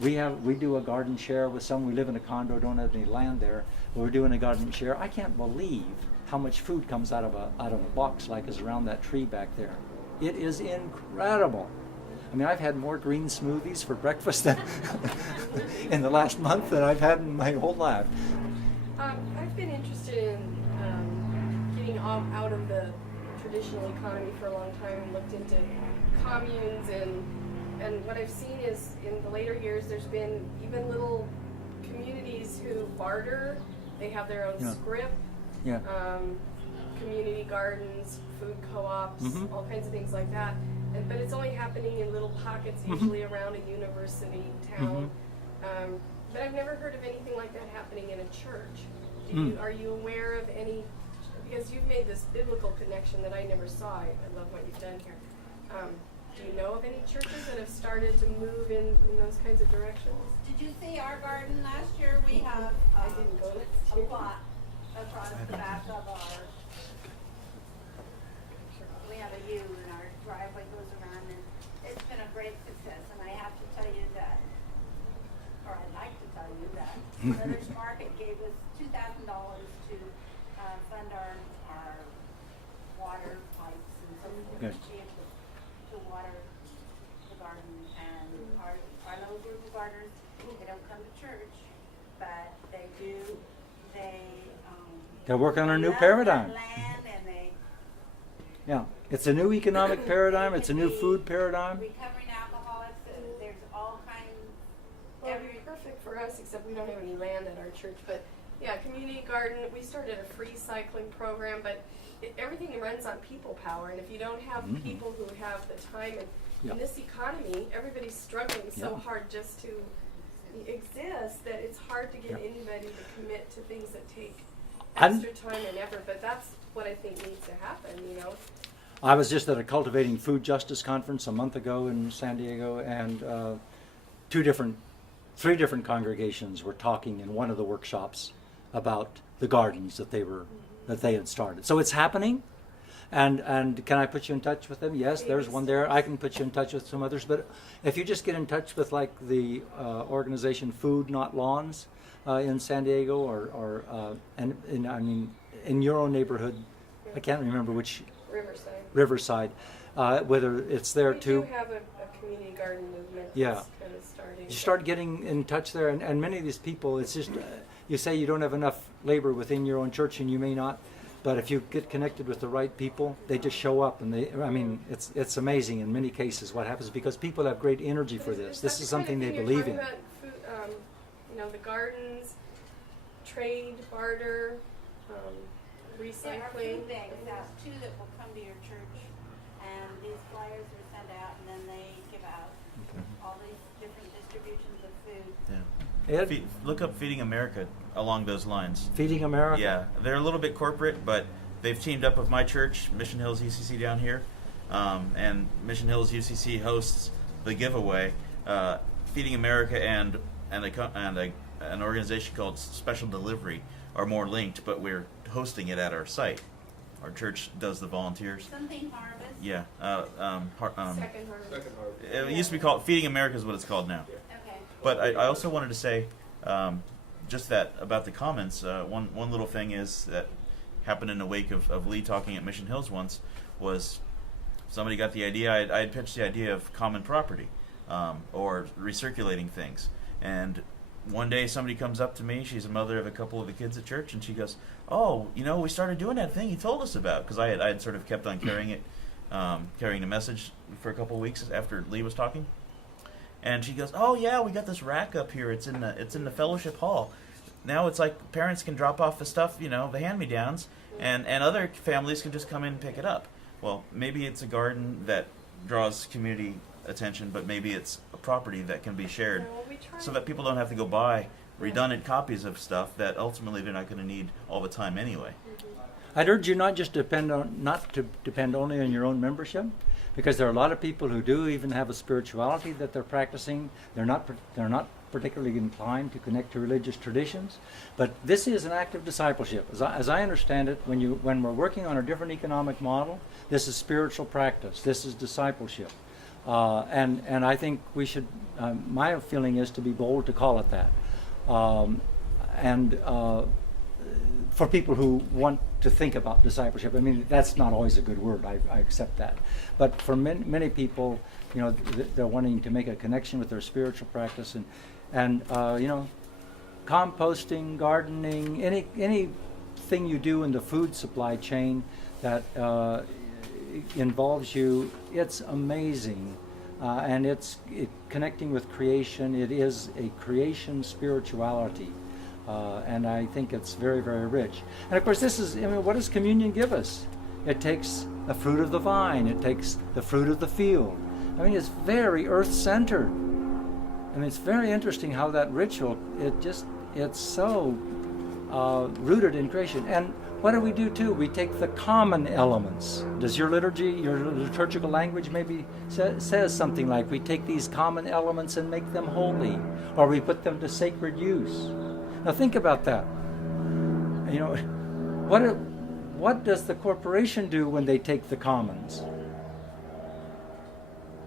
We do a garden share with some. We live in a condo, don't have any land there. But we're doing a garden share. I can't believe how much food comes out of a box like is around that tree back there. It is incredible. I mean, I've had more green smoothies for breakfast than in the last month than I've had in my whole life. I've been interested in getting out of the traditional economy for a long time and looked into communes, and what I've seen is in the later years there's been even little communities who barter. They have their own Yeah. script, Yeah. community gardens, food co-ops, Mhm. all kinds of things like that. But it's only happening in little pockets, usually around a university town. But I've never heard of anything like that happening in a church. Are you aware of any? Because you've made this biblical connection that I never saw. I love what you've done here. Do you know of any churches that have started to move in those kinds of directions? Did you see our garden last year? We have I didn't go last a year. plot across the back of our, we have a U and our driveway goes around, and it's been a great success. And I have to tell you that, or I'd like to tell you that, Brothers Market gave us $2,000 to fund our water pipes and so forth. Good. To be able to water the garden, and our little group of gardeners, they don't come to church, but they do, They're working on a new love paradigm. their land, and they Yeah, it's a new economic paradigm. It's a new food paradigm. recovering alcoholics, there's all kinds. Well, it'd be perfect for us, except we don't have any land at our church. But yeah, community garden. We started a free cycling program, but everything runs on people power. And if you don't have people who have the time, and Yeah. in this economy, everybody's struggling so Yeah. hard just to exist that it's hard to get Yeah. anybody to commit to things that take I'm- extra time and effort. But that's what I think needs to happen. I was just at a Cultivating Food Justice conference a month ago in San Diego, and three different congregations were talking in one of the workshops about the gardens that they had started. So it's happening, and can I put you in touch with them? Yes, there's one there. I can put you in touch with some others. But if you just get in touch with like the organization Food Not Lawns in San Diego, or in your own neighborhood, I can't remember which. Riverside, whether it's there We too. do have a community garden movement Yeah. that's kind of starting. You start getting in touch there, and many of these people, it's just, you say you don't have enough labor within your own church, and you may not, but if you get connected with the right people, they just show up, and it's amazing in many cases what happens, because people have great energy for this. This is something they believe in. About food, the gardens, trade, barter, There are recycling. food banks out too that will come to your church, and these flyers are sent out, and then they give out all these different distributions of food. Yeah. Ed, Look up Feeding America along those lines. Feeding America? Yeah, they're a little bit corporate, but they've teamed up with my church, Mission Hills UCC down here, and Mission Hills UCC hosts the giveaway. Feeding America and an organization called Special Delivery are more linked, but we're hosting it at our site. Our church does the volunteers. Something harvest. Yeah. Second harvest. Second harvest. It used to be called Feeding America is what it's called now. Okay. But I also wanted to say just that about the comments. One little thing is that happened in the wake of Lee talking at Mission Hills once was somebody got the idea. I had pitched the idea of common property or recirculating things. And one day somebody comes up to me. She's a mother of a couple of the kids at church, and she goes, "Oh, we started doing that thing you told us about." Because I had sort of kept on carrying the message for a couple of weeks after Lee was talking. And she goes, "Oh yeah, we got this rack up here. It's in the fellowship hall. Now it's like parents can drop off the stuff, the hand-me-downs, and other families can just come in and pick it up." Well, maybe it's a garden that draws community attention, but maybe it's a property that can be shared, Well, we try. so that people don't have to go buy redundant copies of stuff that ultimately they're not going to need all the time anyway. I'd urge you not to depend only on your own membership, because there are a lot of people who do even have a spirituality that they're practicing. They're not particularly inclined to connect to religious traditions, but this is an act of discipleship. As I understand it, when we're working on a different economic model, this is spiritual practice. This is discipleship. And I think we should. My feeling is to be bold to call it that, and for people who want to think about discipleship. I mean, that's not always a good word. I accept that, but for many people, you know, they're wanting to make a connection with their spiritual practice, and you know, composting, gardening, anything you do in the food supply chain that involves you, it's amazing. And it's connecting with creation. It is a creation spirituality. And I think it's very, very rich. And of course, what does communion give us? It takes the fruit of the vine. It takes the fruit of the field. I mean, it's very earth-centered. I mean, it's very interesting how that ritual, it's so rooted in creation. And what do we do too? We take the common elements. Does your liturgy, your liturgical language maybe says something like, we take these common elements and make them holy, or we put them to sacred use. Now think about that. You know, what does the corporation do when they take the commons?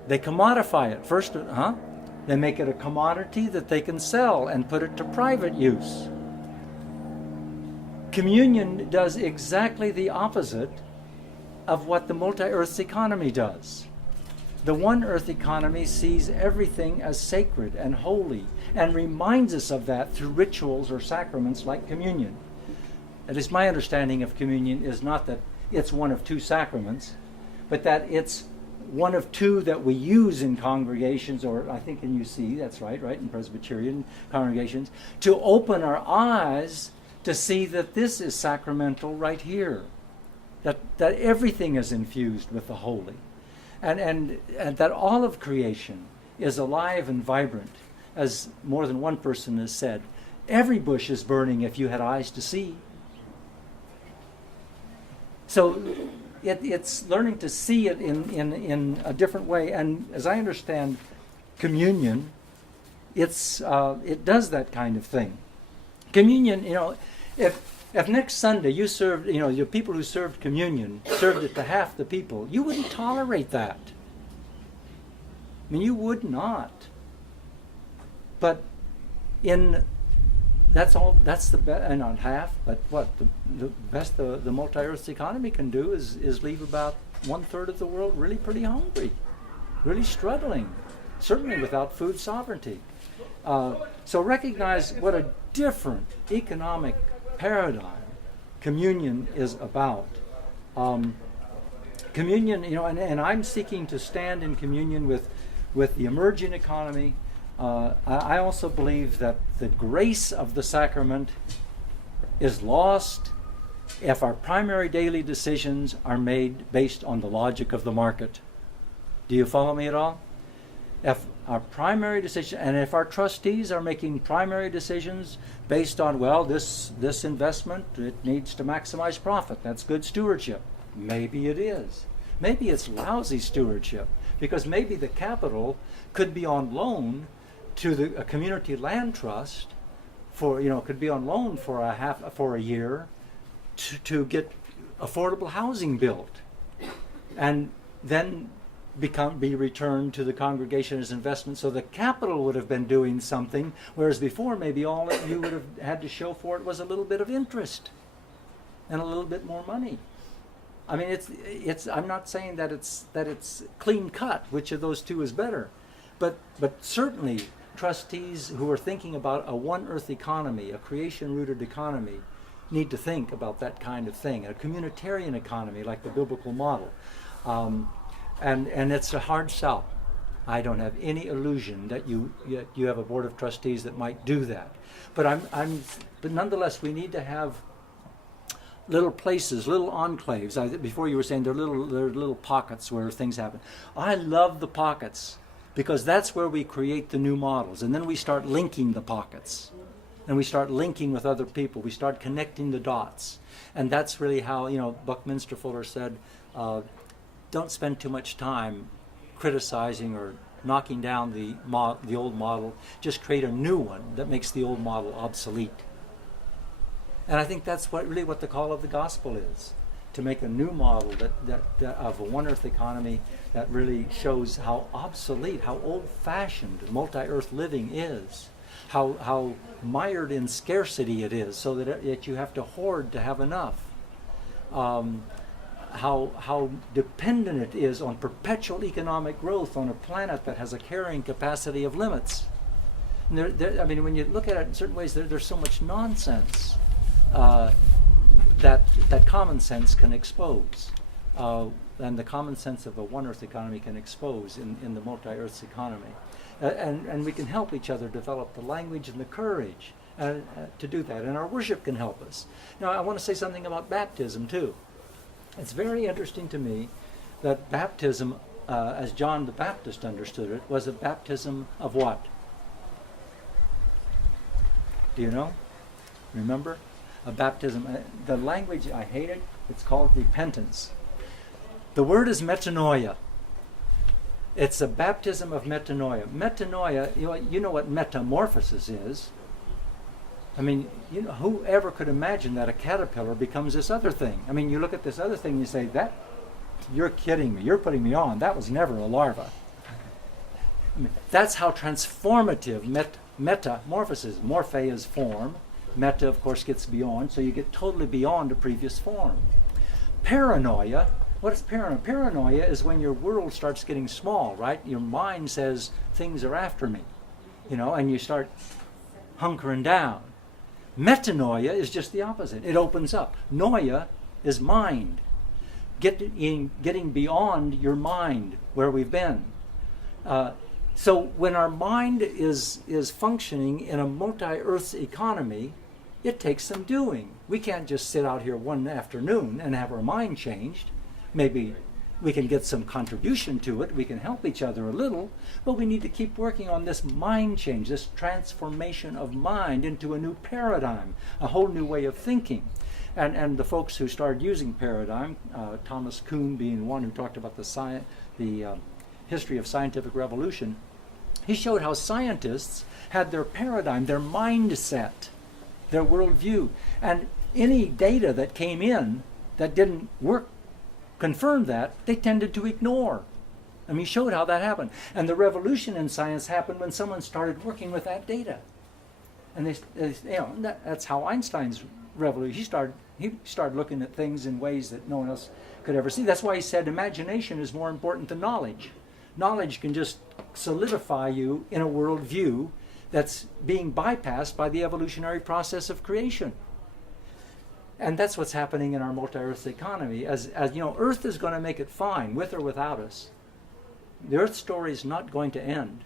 They commodify it. First, they make it a commodity that they can sell and put it to private use. Communion does exactly the opposite of what the multi-earth economy does. The one earth economy sees everything as sacred and holy and reminds us of that through rituals or sacraments like communion. At least my understanding of communion is not that it's one of two sacraments, but that it's one of two that we use in congregations, or I think in UC, that's right, in Presbyterian congregations, to open our eyes to see that this is sacramental right here, that everything is infused with the holy, and that all of creation is alive and vibrant. As more than one person has said, every bush is burning if you had eyes to see. So it's learning to see it in a different way. And as I understand communion, it does that kind of thing. Communion, you know, if next Sunday you served, you know, the people who served communion served it to half the people, you wouldn't tolerate that. I mean, you would not. But that's the best, not half, but what the best the multi-earth economy can do is leave about 1/3 of the world really pretty hungry, really struggling, certainly without food sovereignty. So recognize what a different economic paradigm communion is about. Communion, you know, and I'm seeking to stand in communion with the emerging economy. I also believe that the grace of the sacrament is lost if our primary daily decisions are made based on the logic of the market. Do you follow me at all? If our primary decision, and if our trustees are making primary decisions based on, well, this investment, it needs to maximize profit, that's good stewardship. Maybe it is. Maybe it's lousy stewardship, because maybe the capital could be on loan to a community land trust could be on loan for a year to get affordable housing built, and then be returned to the congregation as investment. So the capital would have been doing something, whereas before maybe all that you would have had to show for it was a little bit of interest and a little bit more money. I mean, it's. I'm not saying that it's clean cut. Which of those two is better? But certainly trustees who are thinking about a one earth economy, a creation-rooted economy, need to think about that kind of thing. A communitarian economy like the biblical model. And it's a hard sell. I don't have any illusion that you have a board of trustees that might do that. But but nonetheless, we need to have little places, little enclaves. Before you were saying they're little pockets where things happen. I love the pockets because that's where we create the new models, and then we start linking the pockets, and we start linking with other people. We start connecting the dots, and that's really how Buckminster Fuller said. Don't spend too much time criticizing or knocking down the old model. Just create a new one that makes the old model obsolete. And I think that's what the call of the gospel is. to make a new model that of a one Earth economy that really shows how obsolete, how old-fashioned multi-Earth living is, how mired in scarcity it is, so that you have to hoard to have enough. How dependent it is on perpetual economic growth on a planet that has a carrying capacity of limits. And I mean, when you look at it in certain ways, there's so much nonsense that common sense can expose, and the common sense of a one Earth economy can expose in the multi-Earth economy, and we can help each other develop the language and the courage to do that, and our worship can help us. Now, I want to say something about baptism too. It's very interesting to me that baptism, as John the Baptist understood it, was a baptism of what? Do you know? Remember? A baptism. The language, I hate it. It's called repentance. The word is metanoia. It's a baptism of metanoia. Metanoia, you know what metamorphosis is. I mean, whoever could imagine that a caterpillar becomes this other thing? I mean, you look at this other thing and you say, you're kidding me. You're putting me on. That was never a larva. I mean, that's how transformative metamorphosis. Morphe is form. Meta, of course, gets beyond. So you get totally beyond a previous form. Paranoia. What is paranoia? Paranoia is when your world starts getting small, right? Your mind says things are after me, and you start hunkering down. Metanoia is just the opposite. It opens up. Noia is mind. Getting beyond your mind where we've been. So when our mind is functioning in a multi-Earth economy, it takes some doing. We can't just sit out here one afternoon and have our mind changed. Maybe we can get some contribution to it. We can help each other a little, but we need to keep working on this mind change, this transformation of mind into a new paradigm, a whole new way of thinking. And the folks who started using paradigm, Thomas Kuhn being one who talked about the history of scientific revolution, he showed how scientists had their paradigm, their mindset, their worldview, and any data that came in that didn't work, confirmed that, they tended to ignore. I mean, he showed how that happened. And the revolution in science happened when someone started working with that data. And that's how Einstein's revolution, he started looking at things in ways that no one else could ever see. That's why he said imagination is more important than knowledge. Knowledge can just solidify you in a worldview that's being bypassed by the evolutionary process of creation. And that's what's happening in our multi-Earth economy. As Earth is going to make it fine, with or without us. The Earth story is not going to end.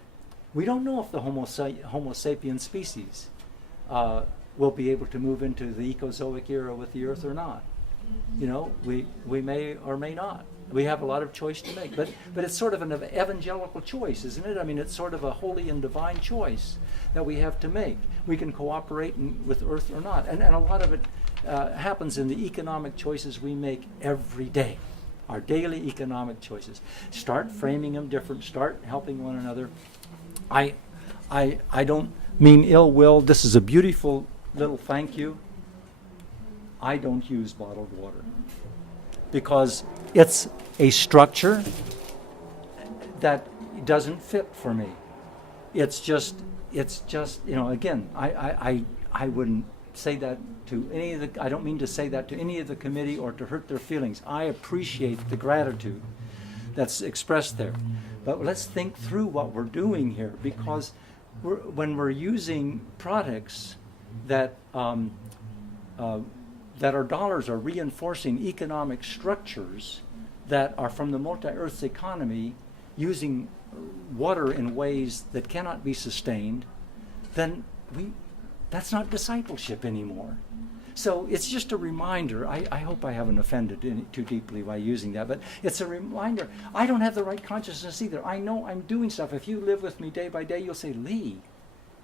We don't know if the Homo sapiens species will be able to move into the Ecozoic era with the Earth or not. We may or may not. We have a lot of choice to make. But it's sort of an evangelical choice, isn't it? I mean, it's sort of a holy and divine choice that we have to make. We can cooperate with Earth or not. And a lot of it happens in the economic choices we make every day. Our daily economic choices. Start framing them different. Start helping one another. I don't mean ill will. This is a beautiful little thank you. I don't use bottled water because it's a structure that doesn't fit for me. It's just again, I wouldn't say that to any of the, I don't mean to say that to any of the committee or to hurt their feelings. I appreciate the gratitude that's expressed there. But let's think through what we're doing here, because when we're using products that our dollars are reinforcing economic structures that are from the multi-Earth economy, using water in ways that cannot be sustained, then that's not discipleship anymore. So it's just a reminder. I hope I haven't offended too deeply by using that, but it's a reminder. I don't have the right consciousness either. I know I'm doing stuff. If you live with me day by day, you'll say, Lee,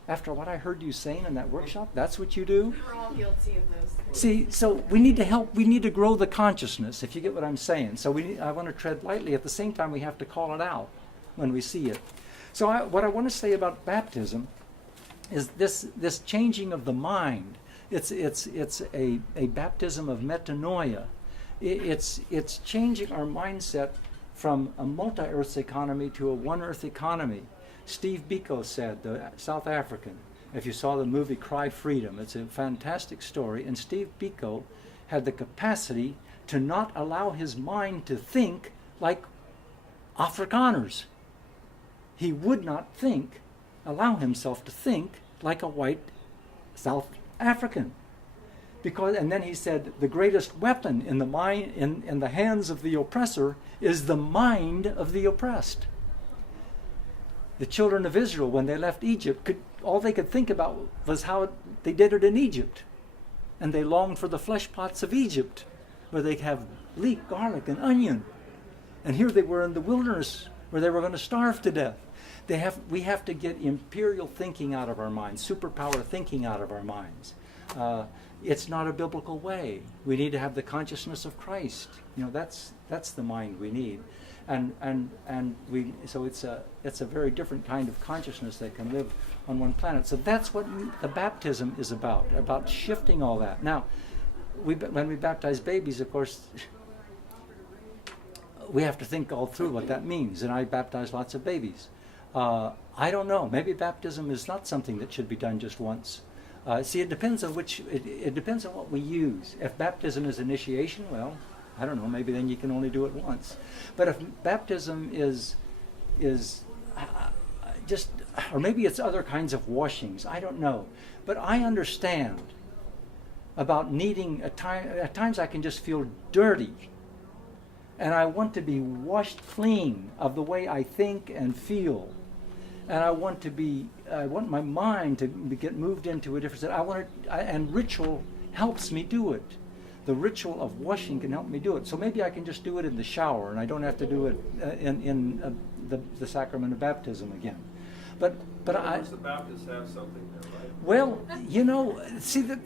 after what I heard you saying in that workshop, that's what you do? We're all guilty of those things. See, so we need to help. We need to grow the consciousnness, if you get what I'm saying. So I want to tread lightly. At the same time, we have to call it out when we see it. So what I want to say about baptism is this changing of the mind. It's a baptism of metanoia. It's changing our mindset from a multi-earth economy to a one-earth economy. Steve Biko said, the South African, if you saw the movie Cry Freedom, it's a fantastic story, and Steve Biko had the capacity to not allow his mind to think like Afrikaners. He would not allow himself to think like a white South African. And then he said, the greatest weapon in the mind, in the hands of the oppressor is the mind of the oppressed. The children of Israel, when they left Egypt, all they could think about was how they did it in Egypt. And they longed for the flesh pots of Egypt, where they have leek, garlic, and onion. And here they were in the wilderness, where they were going to starve to death. We have to get imperial thinking out of our minds, superpower thinking out of our minds. It's not a biblical way. We need to have the consciousness of Christ. That's the mind we need, so it's a very different kind of consciousness that can live on one planet. So that's what the baptism is about shifting all that. Now, when we baptize babies, of course, we have to think all through what that means. And I baptize lots of babies. I don't know. Maybe baptism is not something that should be done just once. See, it depends on it depends on what we use. If baptism is initiation, well, I don't know, maybe then you can only do it once. But if baptism is just, or maybe it's other kinds of washings, I don't know. But I understand about needing at times I can just feel dirty. And I want to be washed clean of the way I think and feel. And I want my mind to get moved into a different state. And ritual helps me do it. The ritual of washing can help me do it. So maybe I can just do it in the shower, and I don't have to do it in the sacrament of baptism again. But the Baptists have something there, right? Well, see that.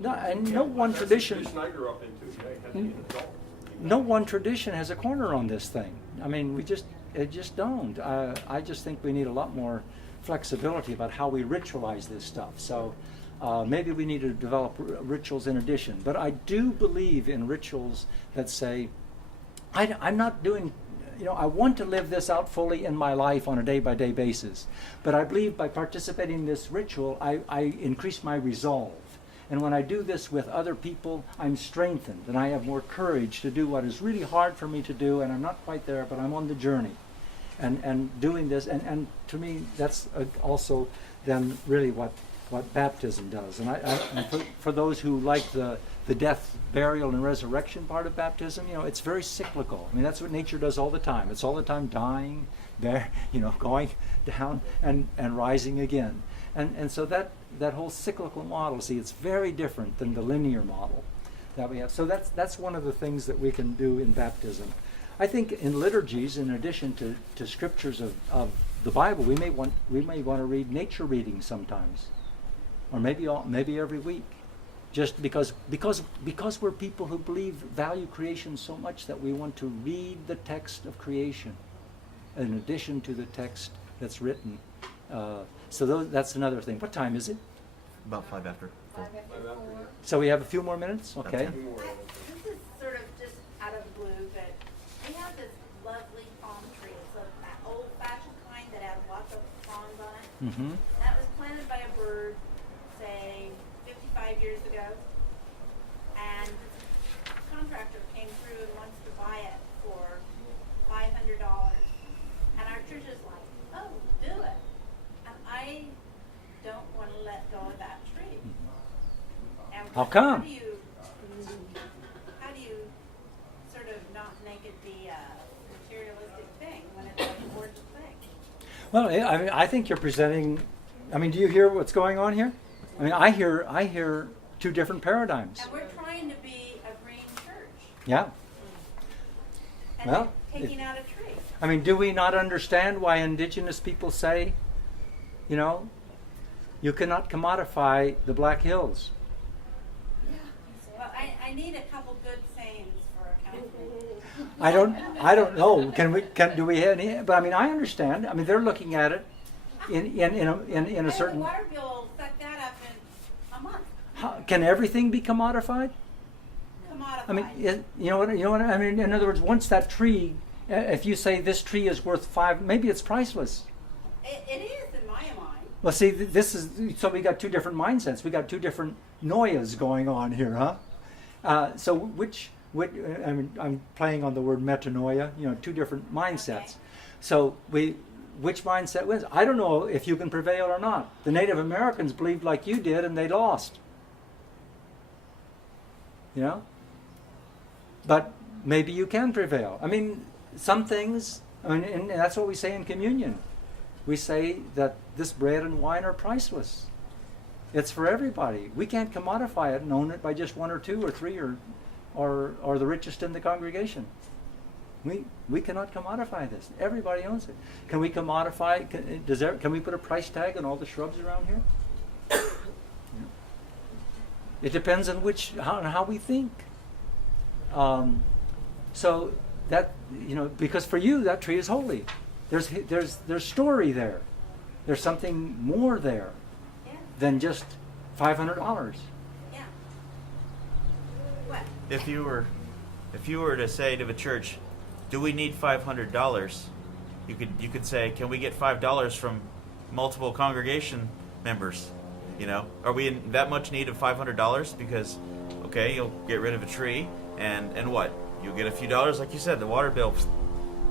No one tradition. That's the tradition I grew up into. Yeah, you had to be an adult. No one tradition has a corner on this thing. I mean, it just don't. I just think we need a lot more flexibility about how we ritualize this stuff. So maybe we need to develop rituals in addition. But I do believe in rituals that say, I'm not doing, I want to live this out fully in my life on a day-by-day basis. But I believe by participating in this ritual, I increase my resolve. And when I do this with other people, I'm strengthened, and I have more courage to do what is really hard for me to do, and I'm not quite there, but I'm on the journey. And doing this, and to me, that's also then really what baptism does. And for those who like the death, burial, and resurrection part of baptism, it's very cyclical. I mean, that's what nature does all the time. It's all the time dying, going down and rising again. And so that whole cyclical model, see, it's very different than the linear model that we have. So that's one of the things that we can do in baptism. I think in liturgies, in addition to scriptures of the Bible, we may want to read nature readings sometimes, or maybe every week, just because we're people who value creation so much that we want to read the text of creation in addition to the text that's written. So that's another thing. What time is it? About 5 after. 5 after 4. So we have a few more minutes? Okay. Okay. This is sort of just out of the blue, but we have this lovely palm tree. It's an old-fashioned kind that has lots of fronds on it. Mm-hmm. That was planted by a bird, say, 55 years ago. And the contractor came through and wants to buy it for $500. And our church is like, oh, do it. And I don't want to let go of that tree. And How come? How do you sort of not make it be a materialistic thing when it's an important thing? Well, I mean, I think you're presenting. I mean, do you hear what's going on here? I mean, I hear two different paradigms. And we're trying to be a green church. Yeah. And Well, they're taking out a tree. I mean, do we not understand why indigenous people say, you cannot commodify the Black Hills? Well, I need a couple good sayings for a council. I don't know. Do we have any? But I mean, I understand. I mean, they're looking at it in a certain. The water bill will suck that up in a month. Can everything be commodified? commodified. I mean, you know what I mean. In other words, once that tree, if you say this tree is worth maybe it's priceless. It is in my mind. Well, see, this is so we got two different mindsets. We got two different noyas going on here, huh? So I mean, I'm playing on the word metanoia. You know, two different mindsets. Okay. So which mindset wins? I don't know if you can prevail or not. The Native Americans believed like you did, and they lost. You know, but maybe you can prevail. I mean, some things. I mean, and that's what we say in communion. We say that this bread and wine are priceless. It's for everybody. We can't commodify it and own it by just one or two or three or the richest in the congregation. We cannot commodify this. Everybody owns it. Can we commodify? Can we put a price tag on all the shrubs around here? It depends on how we think. So that because for you that tree is holy. There's story there. There's something more there than just $500. Yeah. What? If you were to say to the church, do we need $500? You could say, can we get $5 from multiple congregation members? You know, are we in that much need of $500? Because, okay, you'll get rid of a tree, and what? You'll get a few dollars, like you said, the water bill.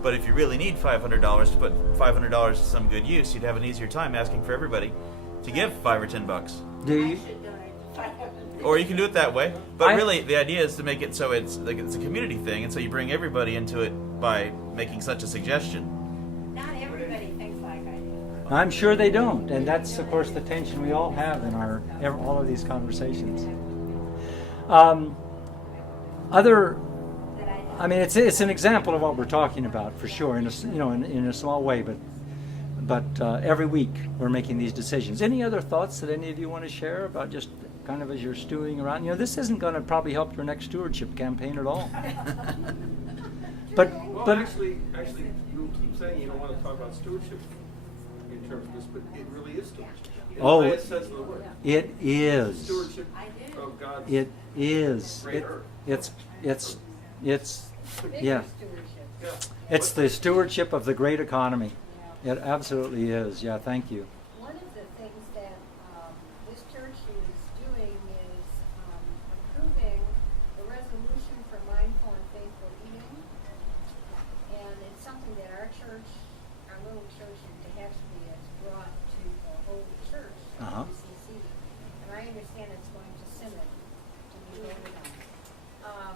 But if you really need $500 to put $500 to some good use, you'd have an easier time asking for everybody to give $5 or $10. Do I you? should donate the $500. Or you can do it that way. But really, the idea is to make it so it's like it's a community thing, and so you bring everybody into it by making such a suggestion. Not everybody thinks like I do. I'm sure they don't, and that's of course the tension we all have in all of these conversations. I mean, it's an example of what we're talking about for sure, in a small way, but every week we're making these decisions. Any other thoughts that any of you want to share about just kind of as you're stewing around? You know, this isn't going to probably help your next stewardship campaign at all. But Actually, you keep saying you don't want to talk about stewardship in terms of this, but it really is stewardship. In Oh, the highest sense of the word. it is. Stewardship I do. of God's It is. great earth. It's yeah. Yeah. It's the stewardship of the great economy. It absolutely is. Yeah, thank you. One of the things that this church is doing is approving the resolution for mindful and faithful eating. And it's something that our little church in Tehachapi has brought to the whole church, Uh-huh. SCNCUCC. And I understand it's going to Synod to be voted on.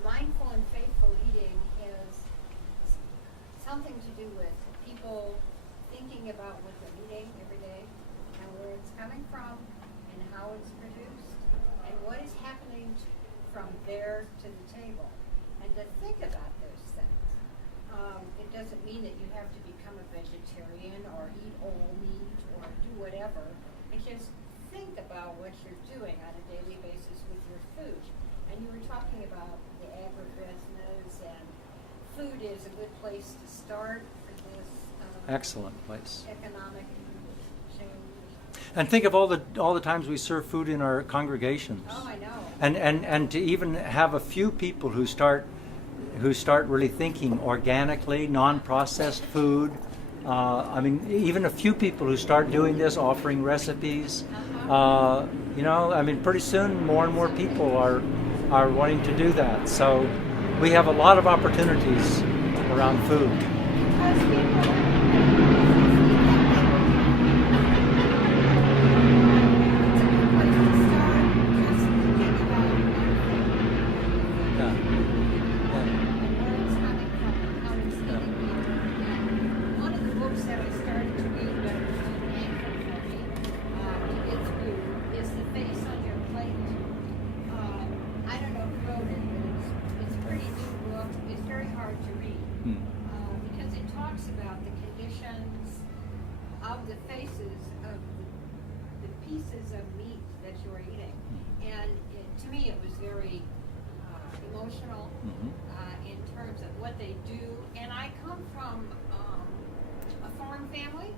Mindful and faithful eating is something to do with people thinking about what they're eating every day and where it's coming from and how it's produced and what is happening from there to the table, and to think about those things. It doesn't mean that you have to become a vegetarian or eat all meat or do whatever. It's just think about what you're doing on a daily basis with your food. And you were talking about the agribusiness, and food is a good place to start for this Excellent place. economic change. And think of all the times we serve food in our congregations. Oh, I know. And to even have a few people who start really thinking organically, non-processed food. I mean, even a few people who start doing this, offering recipes. I mean, pretty soon more and more people are wanting to do that. So we have a lot of opportunities around food. Because people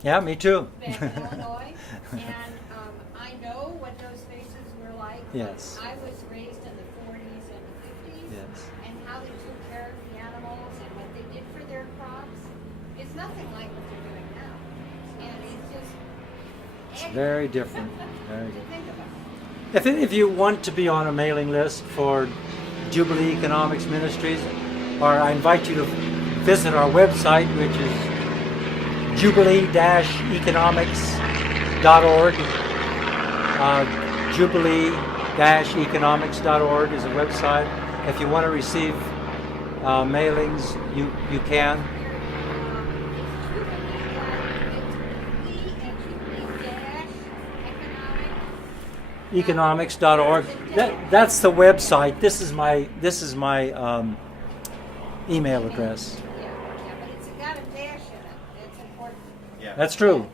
Yeah, me too. back in Illinois, and I know what those faces were like Yes. I was raised in the 40s and the 50s. Yes. And how they took care of the animals and what they did for their crops is nothing like what they're doing now. And it's just It's very different. Very to different. think about. If you want to be on a mailing list for Jubilee Economics Ministries, or I invite you to visit our website, which is jubilee-economics.org. Jubilee-economics.org is a website. If you want to receive mailings, you can. Economics.org. That's the website. This is my email address. Yeah, but it's got a dash in it. It's important. Yeah. That's true.